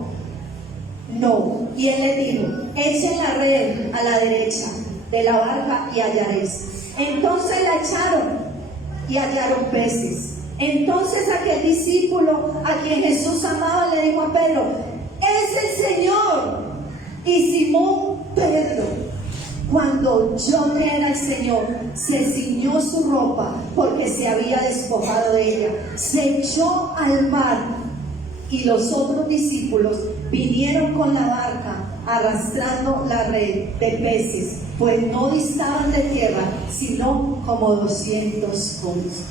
Y él le dijo, echen la red a la derecha de la barca y hallaréis. Entonces la echaron y hallaron peces. Entonces aquel discípulo a quien Jesús amaba le dijo a Pedro, es el Señor. Y Simón Pedro, cuando oyó que era el Señor, se ciñó su ropa porque se había despojado de ella, se echó al mar, y los otros discípulos vinieron con la barca arrastrando la red de peces, pues no distaban de tierra sino como 200 codos.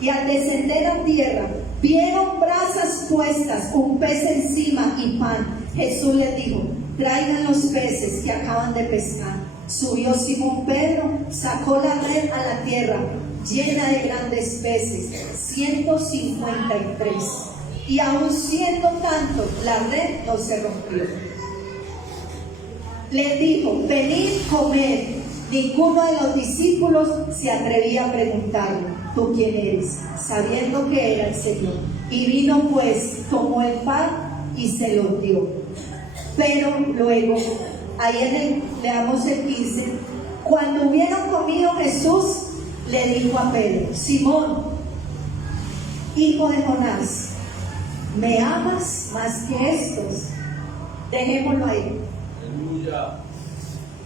Y al descender a tierra, vieron brasas puestas, un pez encima y pan. Jesús les dijo, traigan los peces que acaban de pescar. Subió Simón Pedro, sacó la red a la tierra, llena de grandes peces, 153. Y aun siendo tanto, la red no se rompió. Les dijo, venid, comed. Ninguno de los discípulos se atrevía a preguntarle: ¿tú quién eres?, sabiendo que era el Señor. Y vino pues, tomó el pan y se lo dio. Pero luego, leamos el 15, cuando hubieron comido, Jesús le dijo a Pedro: Simón, hijo de Jonás, ¿me amas más que estos? Dejémoslo ahí.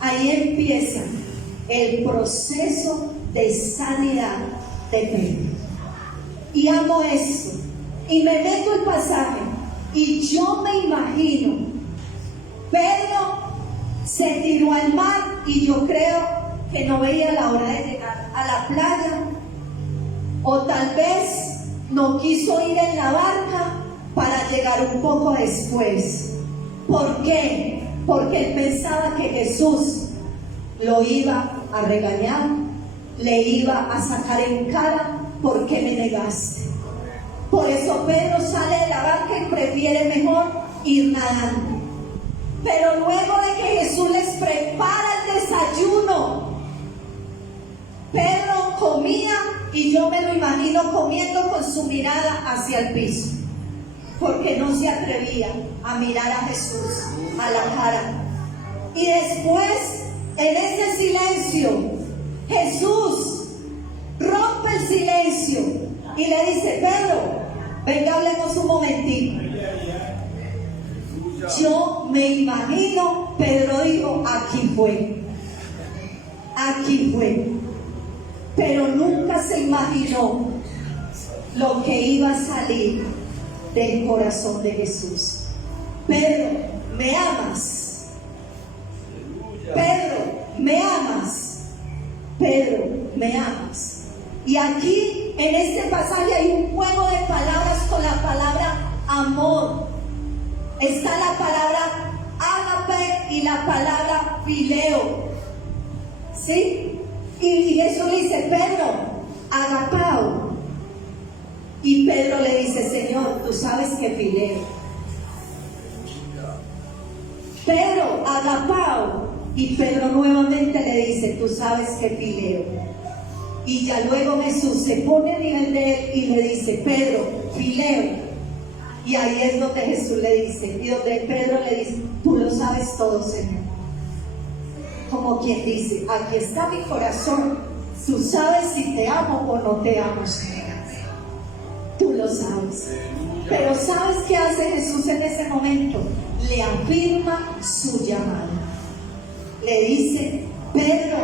Ahí empieza el proceso de sanidad de Pedro. Y amo esto. Y me meto el pasaje. Y yo me imagino, Pedro se tiró al mar y yo creo que no veía la hora de llegar a la playa. O tal vez no quiso ir en la barca para llegar un poco después. ¿Por qué? Porque él pensaba que Jesús lo iba a regañar, le iba a sacar en cara: ¿por qué me negaste? Por eso Pedro sale de la barca y prefiere mejor ir nadando. Pero luego de que Jesús les prepara el desayuno, Pedro comía, y yo me lo imagino comiendo con su mirada hacia el piso, porque no se atrevía a mirar a Jesús a la cara. Y después, en ese silencio, Jesús rompe el silencio y le dice: Pedro, venga, hablemos un momentito. Yo me imagino, Pedro dijo: aquí fue. Pero nunca se imaginó lo que iba a salir del corazón de Jesús. Pedro, ¿me amas? Pedro, ¿me amas? Pedro, ¿me amas? Y aquí en este pasaje hay un juego de palabras con la palabra amor. Está la palabra ágape y la palabra fileo. ¿Sí? Y Jesús le dice: Pedro, agapao. Y Pedro le dice: Señor, tú sabes que fileo. Pedro, agapao. Y Pedro nuevamente le dice: tú sabes que fileo. Y ya luego Jesús se pone a nivel de él y le dice: Pedro, fileo. Y ahí es donde Jesús le dice, y donde Pedro le dice: tú lo sabes todo, Señor. Como quien dice: aquí está mi corazón, tú sabes si te amo o no te amo, Señor. Tú lo sabes. Pero ¿sabes qué hace Jesús en ese momento? Le afirma su llamada. Le dice: Pedro,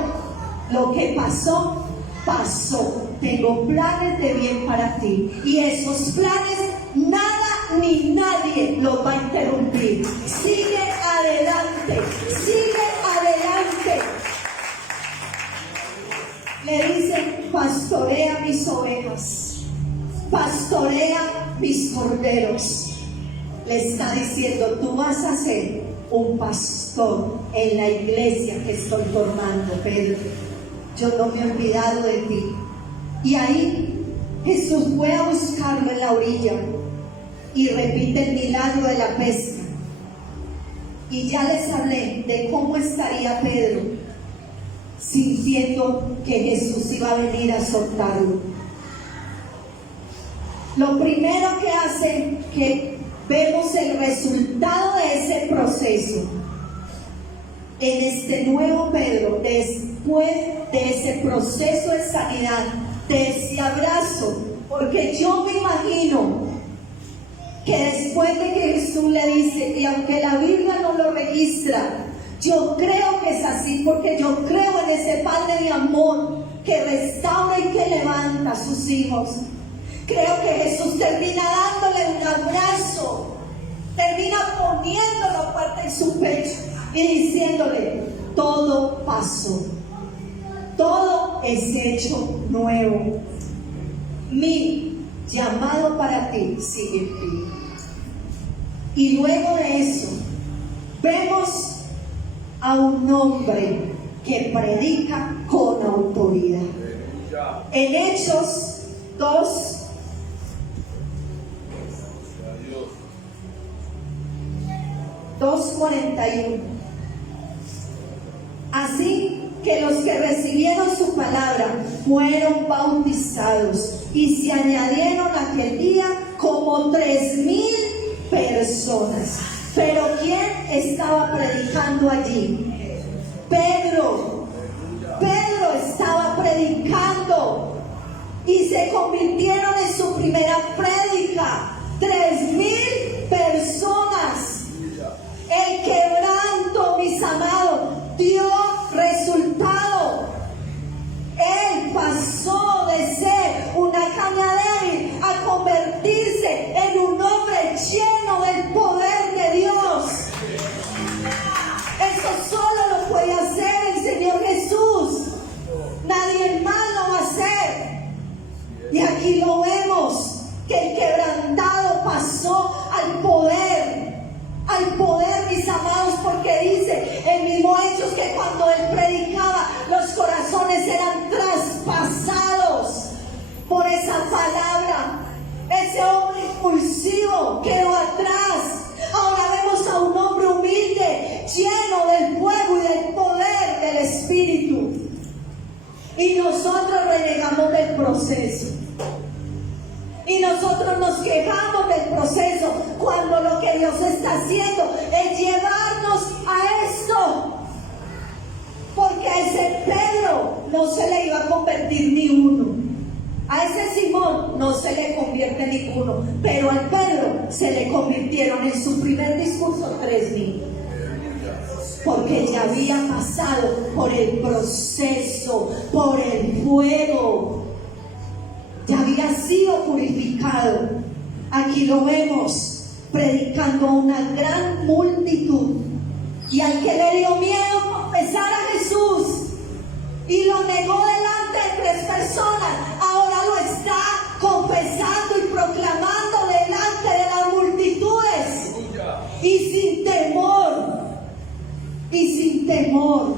lo que pasó, pasó. Tengo planes de bien para ti. Y esos planes nada ni nadie los va a interrumpir. Sigue adelante, sigue adelante. Le dice: pastorea mis ovejas, pastorea mis corderos. Le está diciendo: tú vas a ser un pastor en la iglesia que estoy formando, Pedro. Yo no me he olvidado de ti. Y ahí Jesús fue a buscarlo en la orilla y repite el milagro de la pesca. Y ya les hablé de cómo estaría Pedro sintiendo que Jesús iba a venir a soltarlo. Lo primero que hace, que vemos el resultado de ese proceso en este nuevo Pedro, después de ese proceso de sanidad, de ese abrazo, porque yo me imagino que después de que Jesús le dice, y aunque la Biblia no lo registra, yo creo que es así, porque yo creo en ese Padre de amor que restaura y que levanta a sus hijos. Creo que Jesús termina dándole un abrazo, termina poniéndolo fuerte en su pecho y diciéndole: todo pasó, todo es hecho nuevo. Mi llamado para ti sigue en pie. Y luego de eso, vemos a un hombre que predica con autoridad. En Hechos 2:41. Así que los que que recibieron su palabra fueron bautizados y se añadieron aquel día como 3,000 personas. Pero ¿quién estaba predicando allí? Pedro. Pedro estaba predicando y se convirtieron en su primera prédica 3,000 personas. El quebranto, mis amados, dio resultado. Él pasó de ser una caña débil a convertirse en un hombre lleno del poder de Dios. Eso solo lo puede hacer el Señor Jesús. Nadie más lo va a hacer. Y aquí lo vemos, que el quebrantado pasó al poder, mis amados, porque dice el mismo Hechos que cuando él predicaba, los corazones eran traspasados por esa palabra. Ese hombre impulsivo quedó atrás. Ahora vemos a un hombre humilde, lleno del fuego y del poder del Espíritu. Y nosotros renegamos del proceso. Y nosotros nos quejamos del proceso cuando lo que Dios está haciendo es llevarnos a esto. Porque a ese Pedro no se le iba a convertir ni uno. A ese Simón no se le convierte ninguno. Pero al Pedro se le convirtieron en su primer discurso 3,000. Porque ya había pasado por el proceso, por el fuego. Ya había sido purificado. Aquí lo vemos predicando a una gran multitud. Y al que le dio miedo confesar a Jesús y lo negó delante de 3 personas, ahora lo está confesando y proclamando delante de las multitudes. Y sin temor,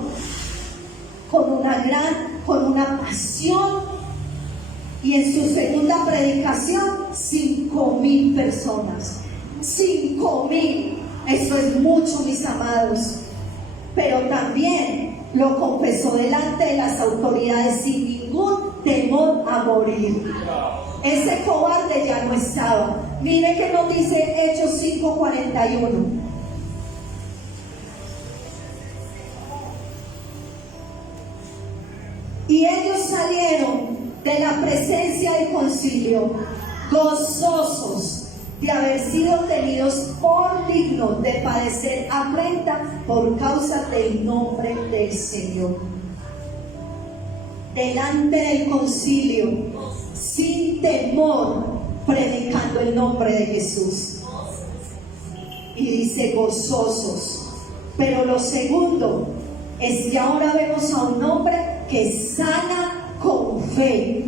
con una pasión. Y en su segunda predicación, 5,000 personas. 5,000. Eso es mucho, mis amados. Pero también lo confesó delante de las autoridades sin ningún temor a morir. Ese cobarde ya no estaba. Mire que nos dice Hechos 5:41. Y ellos salieron de la presencia del concilio, gozosos de haber sido tenidos por dignos de padecer afrenta por causa del nombre del Señor. Delante del concilio, sin temor, predicando el nombre de Jesús. Y dice gozosos. Pero lo segundo es que ahora vemos a un hombre que sana con fe.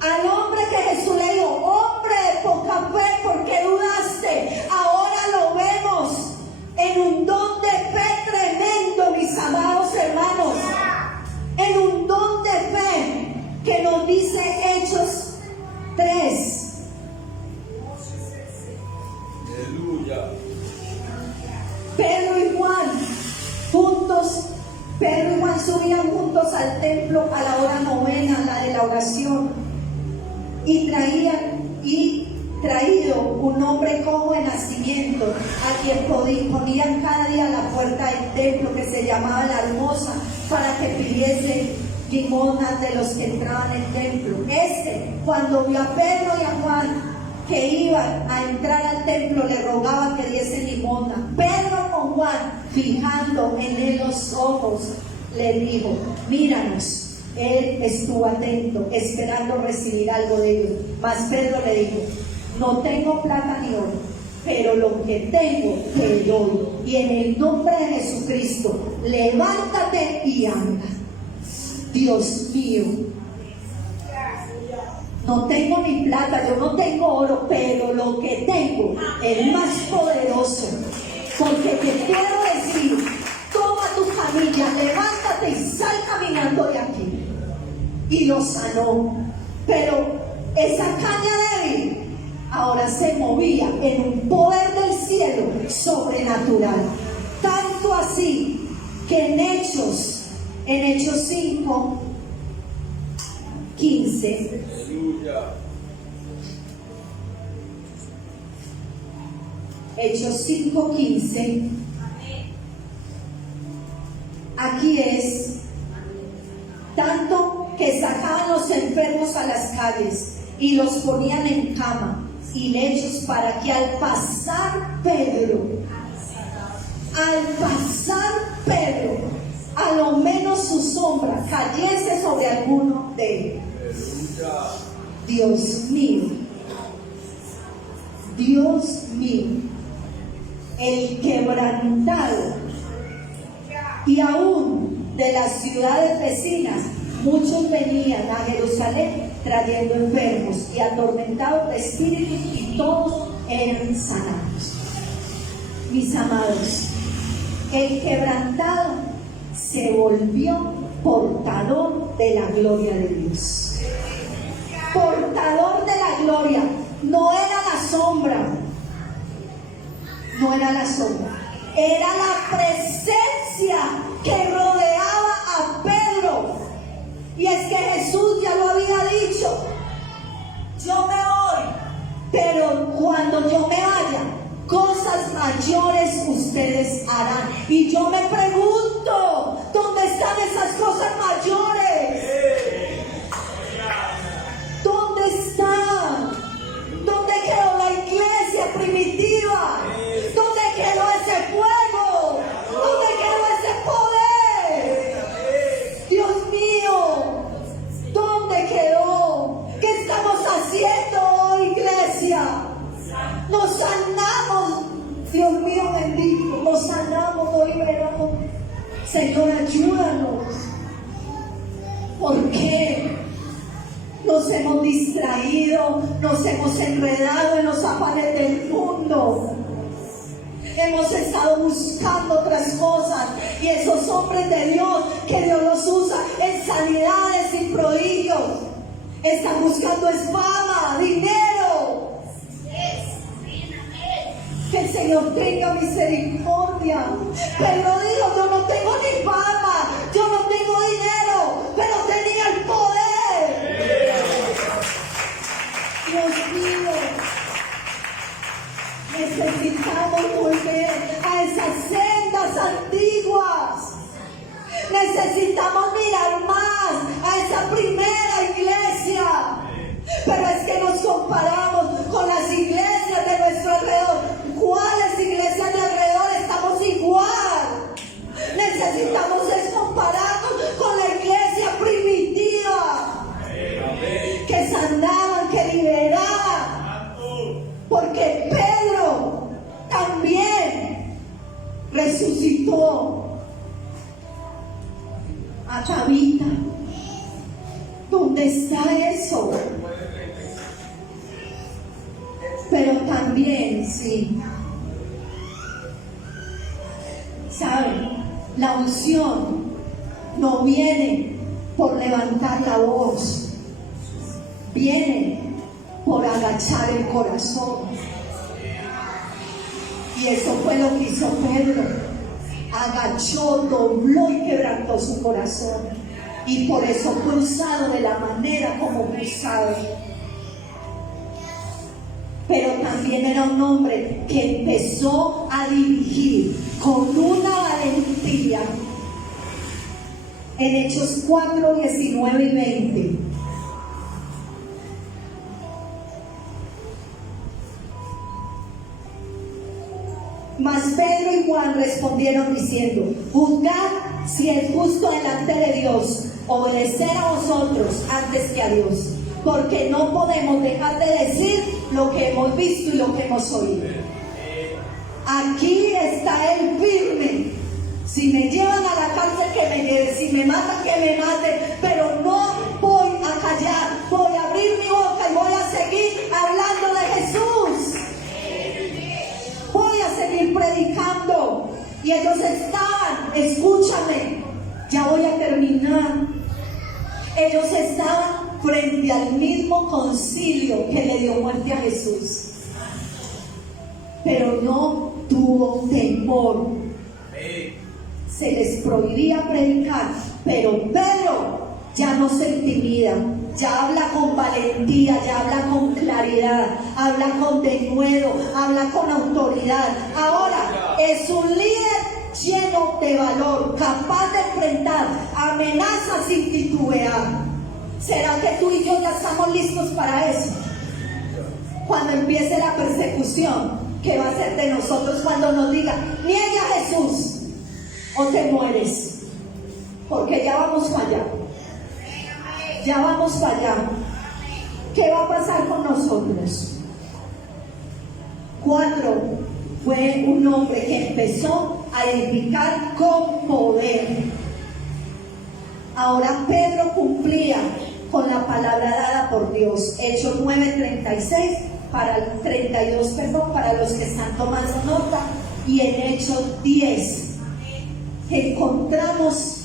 Al hombre que Jesús le dijo, hombre de poca fe, ¿por qué dudaste? Ahora lo vemos en un don de fe tremendo, mis amados hermanos. En un don de fe que nos dice Hechos 3. Aleluya. Pedro y Juan juntos. Pedro y Juan subían juntos al templo a la hora novena, la de la oración, y traído un hombre cojo de nacimiento, a quien ponían cada día a la puerta del templo, que se llamaba la Hermosa, para que pidiese limosnas de los que entraban en el templo. Cuando vio a Pedro y a Juan que iban a entrar al templo, le rogaba que diese limosna. Pedro con Juan, fijando en él los ojos, le dijo, míranos. Él estuvo atento, esperando recibir algo de ellos. Mas Pedro le dijo, no tengo plata ni oro, pero lo que tengo te doy. Y en el nombre de Jesucristo, levántate y anda. Dios mío, no tengo ni plata, yo no tengo oro, pero lo que tengo es más poderoso. Porque te quiero decir, toma tu familia, levántate y sal caminando de aquí. Y lo sanó. Pero esa caña débil ahora se movía en un poder del cielo sobrenatural. Tanto así que en Hechos En Hechos 5, 15. Aleluya. Hechos 5, 15. Aquí es tanto que sacaban los enfermos a las calles y los ponían en cama y lechos para que al pasar Pedro, a lo menos su sombra cayese sobre alguno de ellos. Aleluya. Dios mío, Dios mío, el quebrantado. Y aún de las ciudades vecinas, muchos venían a Jerusalén trayendo enfermos y atormentados de espíritus, y todos eran sanados. Mis amados, el quebrantado se volvió portador de la gloria de Dios. Portador de la gloria. No era la sombra. No era la sombra. Era la presencia que rodeaba a Pedro. Y es que Jesús ya lo había dicho: yo me voy, pero cuando yo me vaya, cosas mayores ustedes harán. Y yo me pregunto, ¿dónde están esas cosas mayores? ¿Dónde están? ¿Dónde quedó la iglesia primitiva? ¿Dónde quedó ese fuego? ¿Dónde quedó ese poder? Dios mío, ¿dónde quedó? ¿Qué estamos haciendo hoy, iglesia? Nos sanamos, Dios mío bendito, nos sanamos, nos liberamos. Señor, ayúdanos. ¿Por qué? Nos hemos distraído, nos hemos enredado en los afanes del mundo. Hemos estado buscando otras cosas, y esos hombres de Dios que Dios los usa en sanidades y prodigios están buscando es fama, dinero. Que el Señor tenga misericordia. Pedro dijo: yo no tengo ni fama, yo no tengo dinero, pero tenía el poder. Dios mío, necesitamos volver a esas sendas antiguas. Necesitamos mirar más a esa primera iglesia. Pero es que nos comparamos con las iglesias de nuestro alrededor. ¿Cuáles iglesias de alrededor? Estamos igual. Necesitamos es compararnos con la iglesia primitiva, que sanaban, que liberaban. Porque Pedro también resucitó a Tabita. ¿Dónde está eso? Pero también, sí, ¿saben? La unción no viene por levantar la voz, viene por agachar el corazón. Y eso fue lo que hizo Pedro. Agachó, dobló y quebrantó su corazón. Y por eso fue usado de la manera como fue usado. Pero también era un hombre que empezó a dirigir con una valentía. En Hechos 4, 19 y 20. Mas Pedro y Juan respondieron diciendo: juzgad si es justo delante de Dios obedecer a vosotros antes que a Dios, porque no podemos dejar de decir lo que hemos visto y lo que hemos oído. Aquí está el firme. Si me llevan a la cárcel, que me lleven; si me matan, que me maten, pero no voy a callar. Voy a abrir mi boca y voy a seguir hablando de Jesús. Voy a seguir predicando. Y ellos estaban, escúchame, ya voy a terminar. Ellos estaban frente al mismo concilio que le dio muerte a Jesús, pero no tuvo temor. Se les prohibía predicar, Pero Pedro ya no se intimida, ya habla con valentía, ya habla con claridad, habla con denuedo, habla con autoridad. Ahora es un líder lleno de valor, capaz de enfrentar amenazas sin titubear. ¿Será que tú y yo ya estamos listos para eso? Cuando empiece la persecución, ¿qué va a ser de nosotros cuando nos diga, niega a Jesús o te mueres? Porque ya vamos para allá. Ya vamos para allá. ¿Qué va a pasar con nosotros? 4. Fue un hombre que empezó a edificar con poder. Ahora Pedro cumplía con la palabra dada por Dios. Hechos 9:36 para el 32, para los que están tomando nota. Y en Hechos 10 encontramos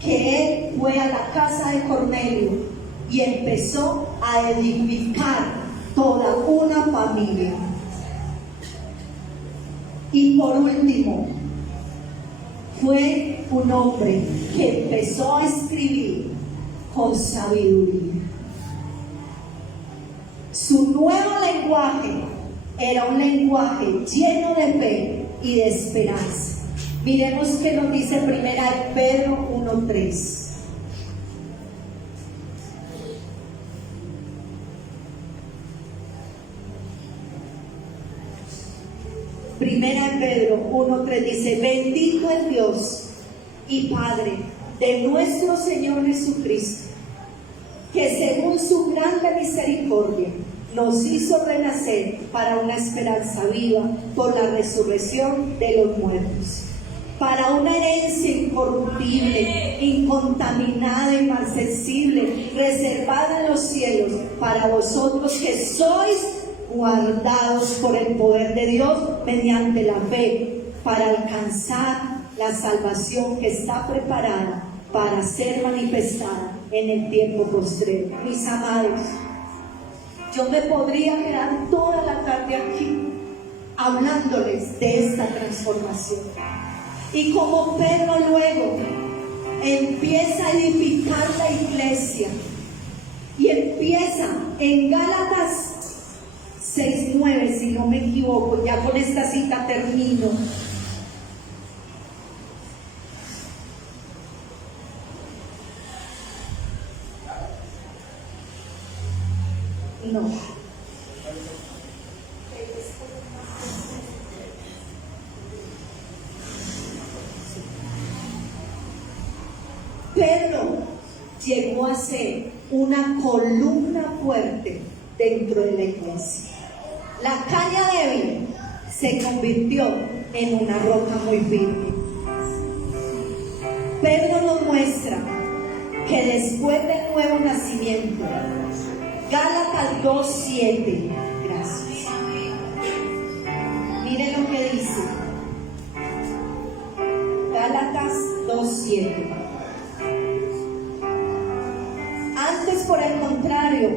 que él fue a la casa de Cornelio y empezó a edificar toda una familia. Y por último, fue un hombre que empezó a escribir con sabiduría. Su nuevo lenguaje era un lenguaje lleno de fe y de esperanza. Miremos qué nos dice primera de Pedro 1:3. Primera de Pedro 1:3 dice: bendito el Dios y Padre de nuestro Señor Jesucristo, que según su grande misericordia nos hizo renacer para una esperanza viva por la resurrección de los muertos, para una herencia incorruptible, incontaminada y inmarcesible, reservada en los cielos, para vosotros que sois guardados por el poder de Dios mediante la fe, para alcanzar la salvación que está preparada para ser manifestada en el tiempo postrero. Mis amados, yo me podría quedar toda la tarde aquí hablándoles de esta transformación. Y como Pedro luego empieza a edificar la iglesia y empieza en Gálatas 6:9, si no me equivoco, ya con esta cita termino. No. Pedro llegó a ser una columna fuerte dentro de la iglesia. La caña débil se convirtió en una roca muy firme. Pedro nos muestra que después del nuevo nacimiento, Gálatas 2:7, gracias. Miren lo que dice Gálatas 2:7. Antes, por el contrario,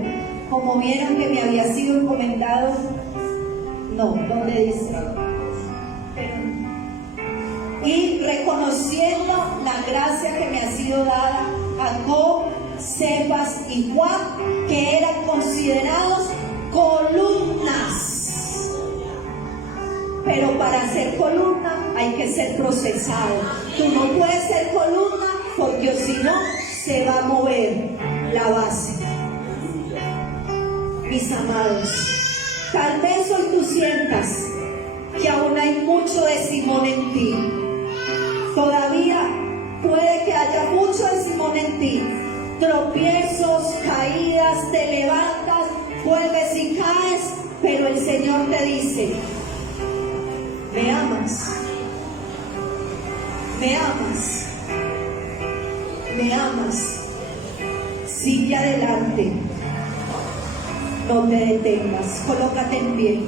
como vieron que me había sido encomendado, no, ¿dónde dice? Y reconociendo la gracia que me ha sido dada, Jacob, Cefas y Juan, que eran considerados columnas. Pero para ser columna hay que ser procesado. Tú no puedes ser columna porque si no se va a mover la base. Mis amados, tal vez hoy tú sientas que aún hay mucho de Simón en ti. Todavía puede que haya mucho de Simón en ti. Tropiezos, caídas, te levantas, vuelves y caes, pero el Señor te dice: ¿me amas? ¿Me amas? ¿Me amas? Sigue adelante, no te detengas, colócate en pie.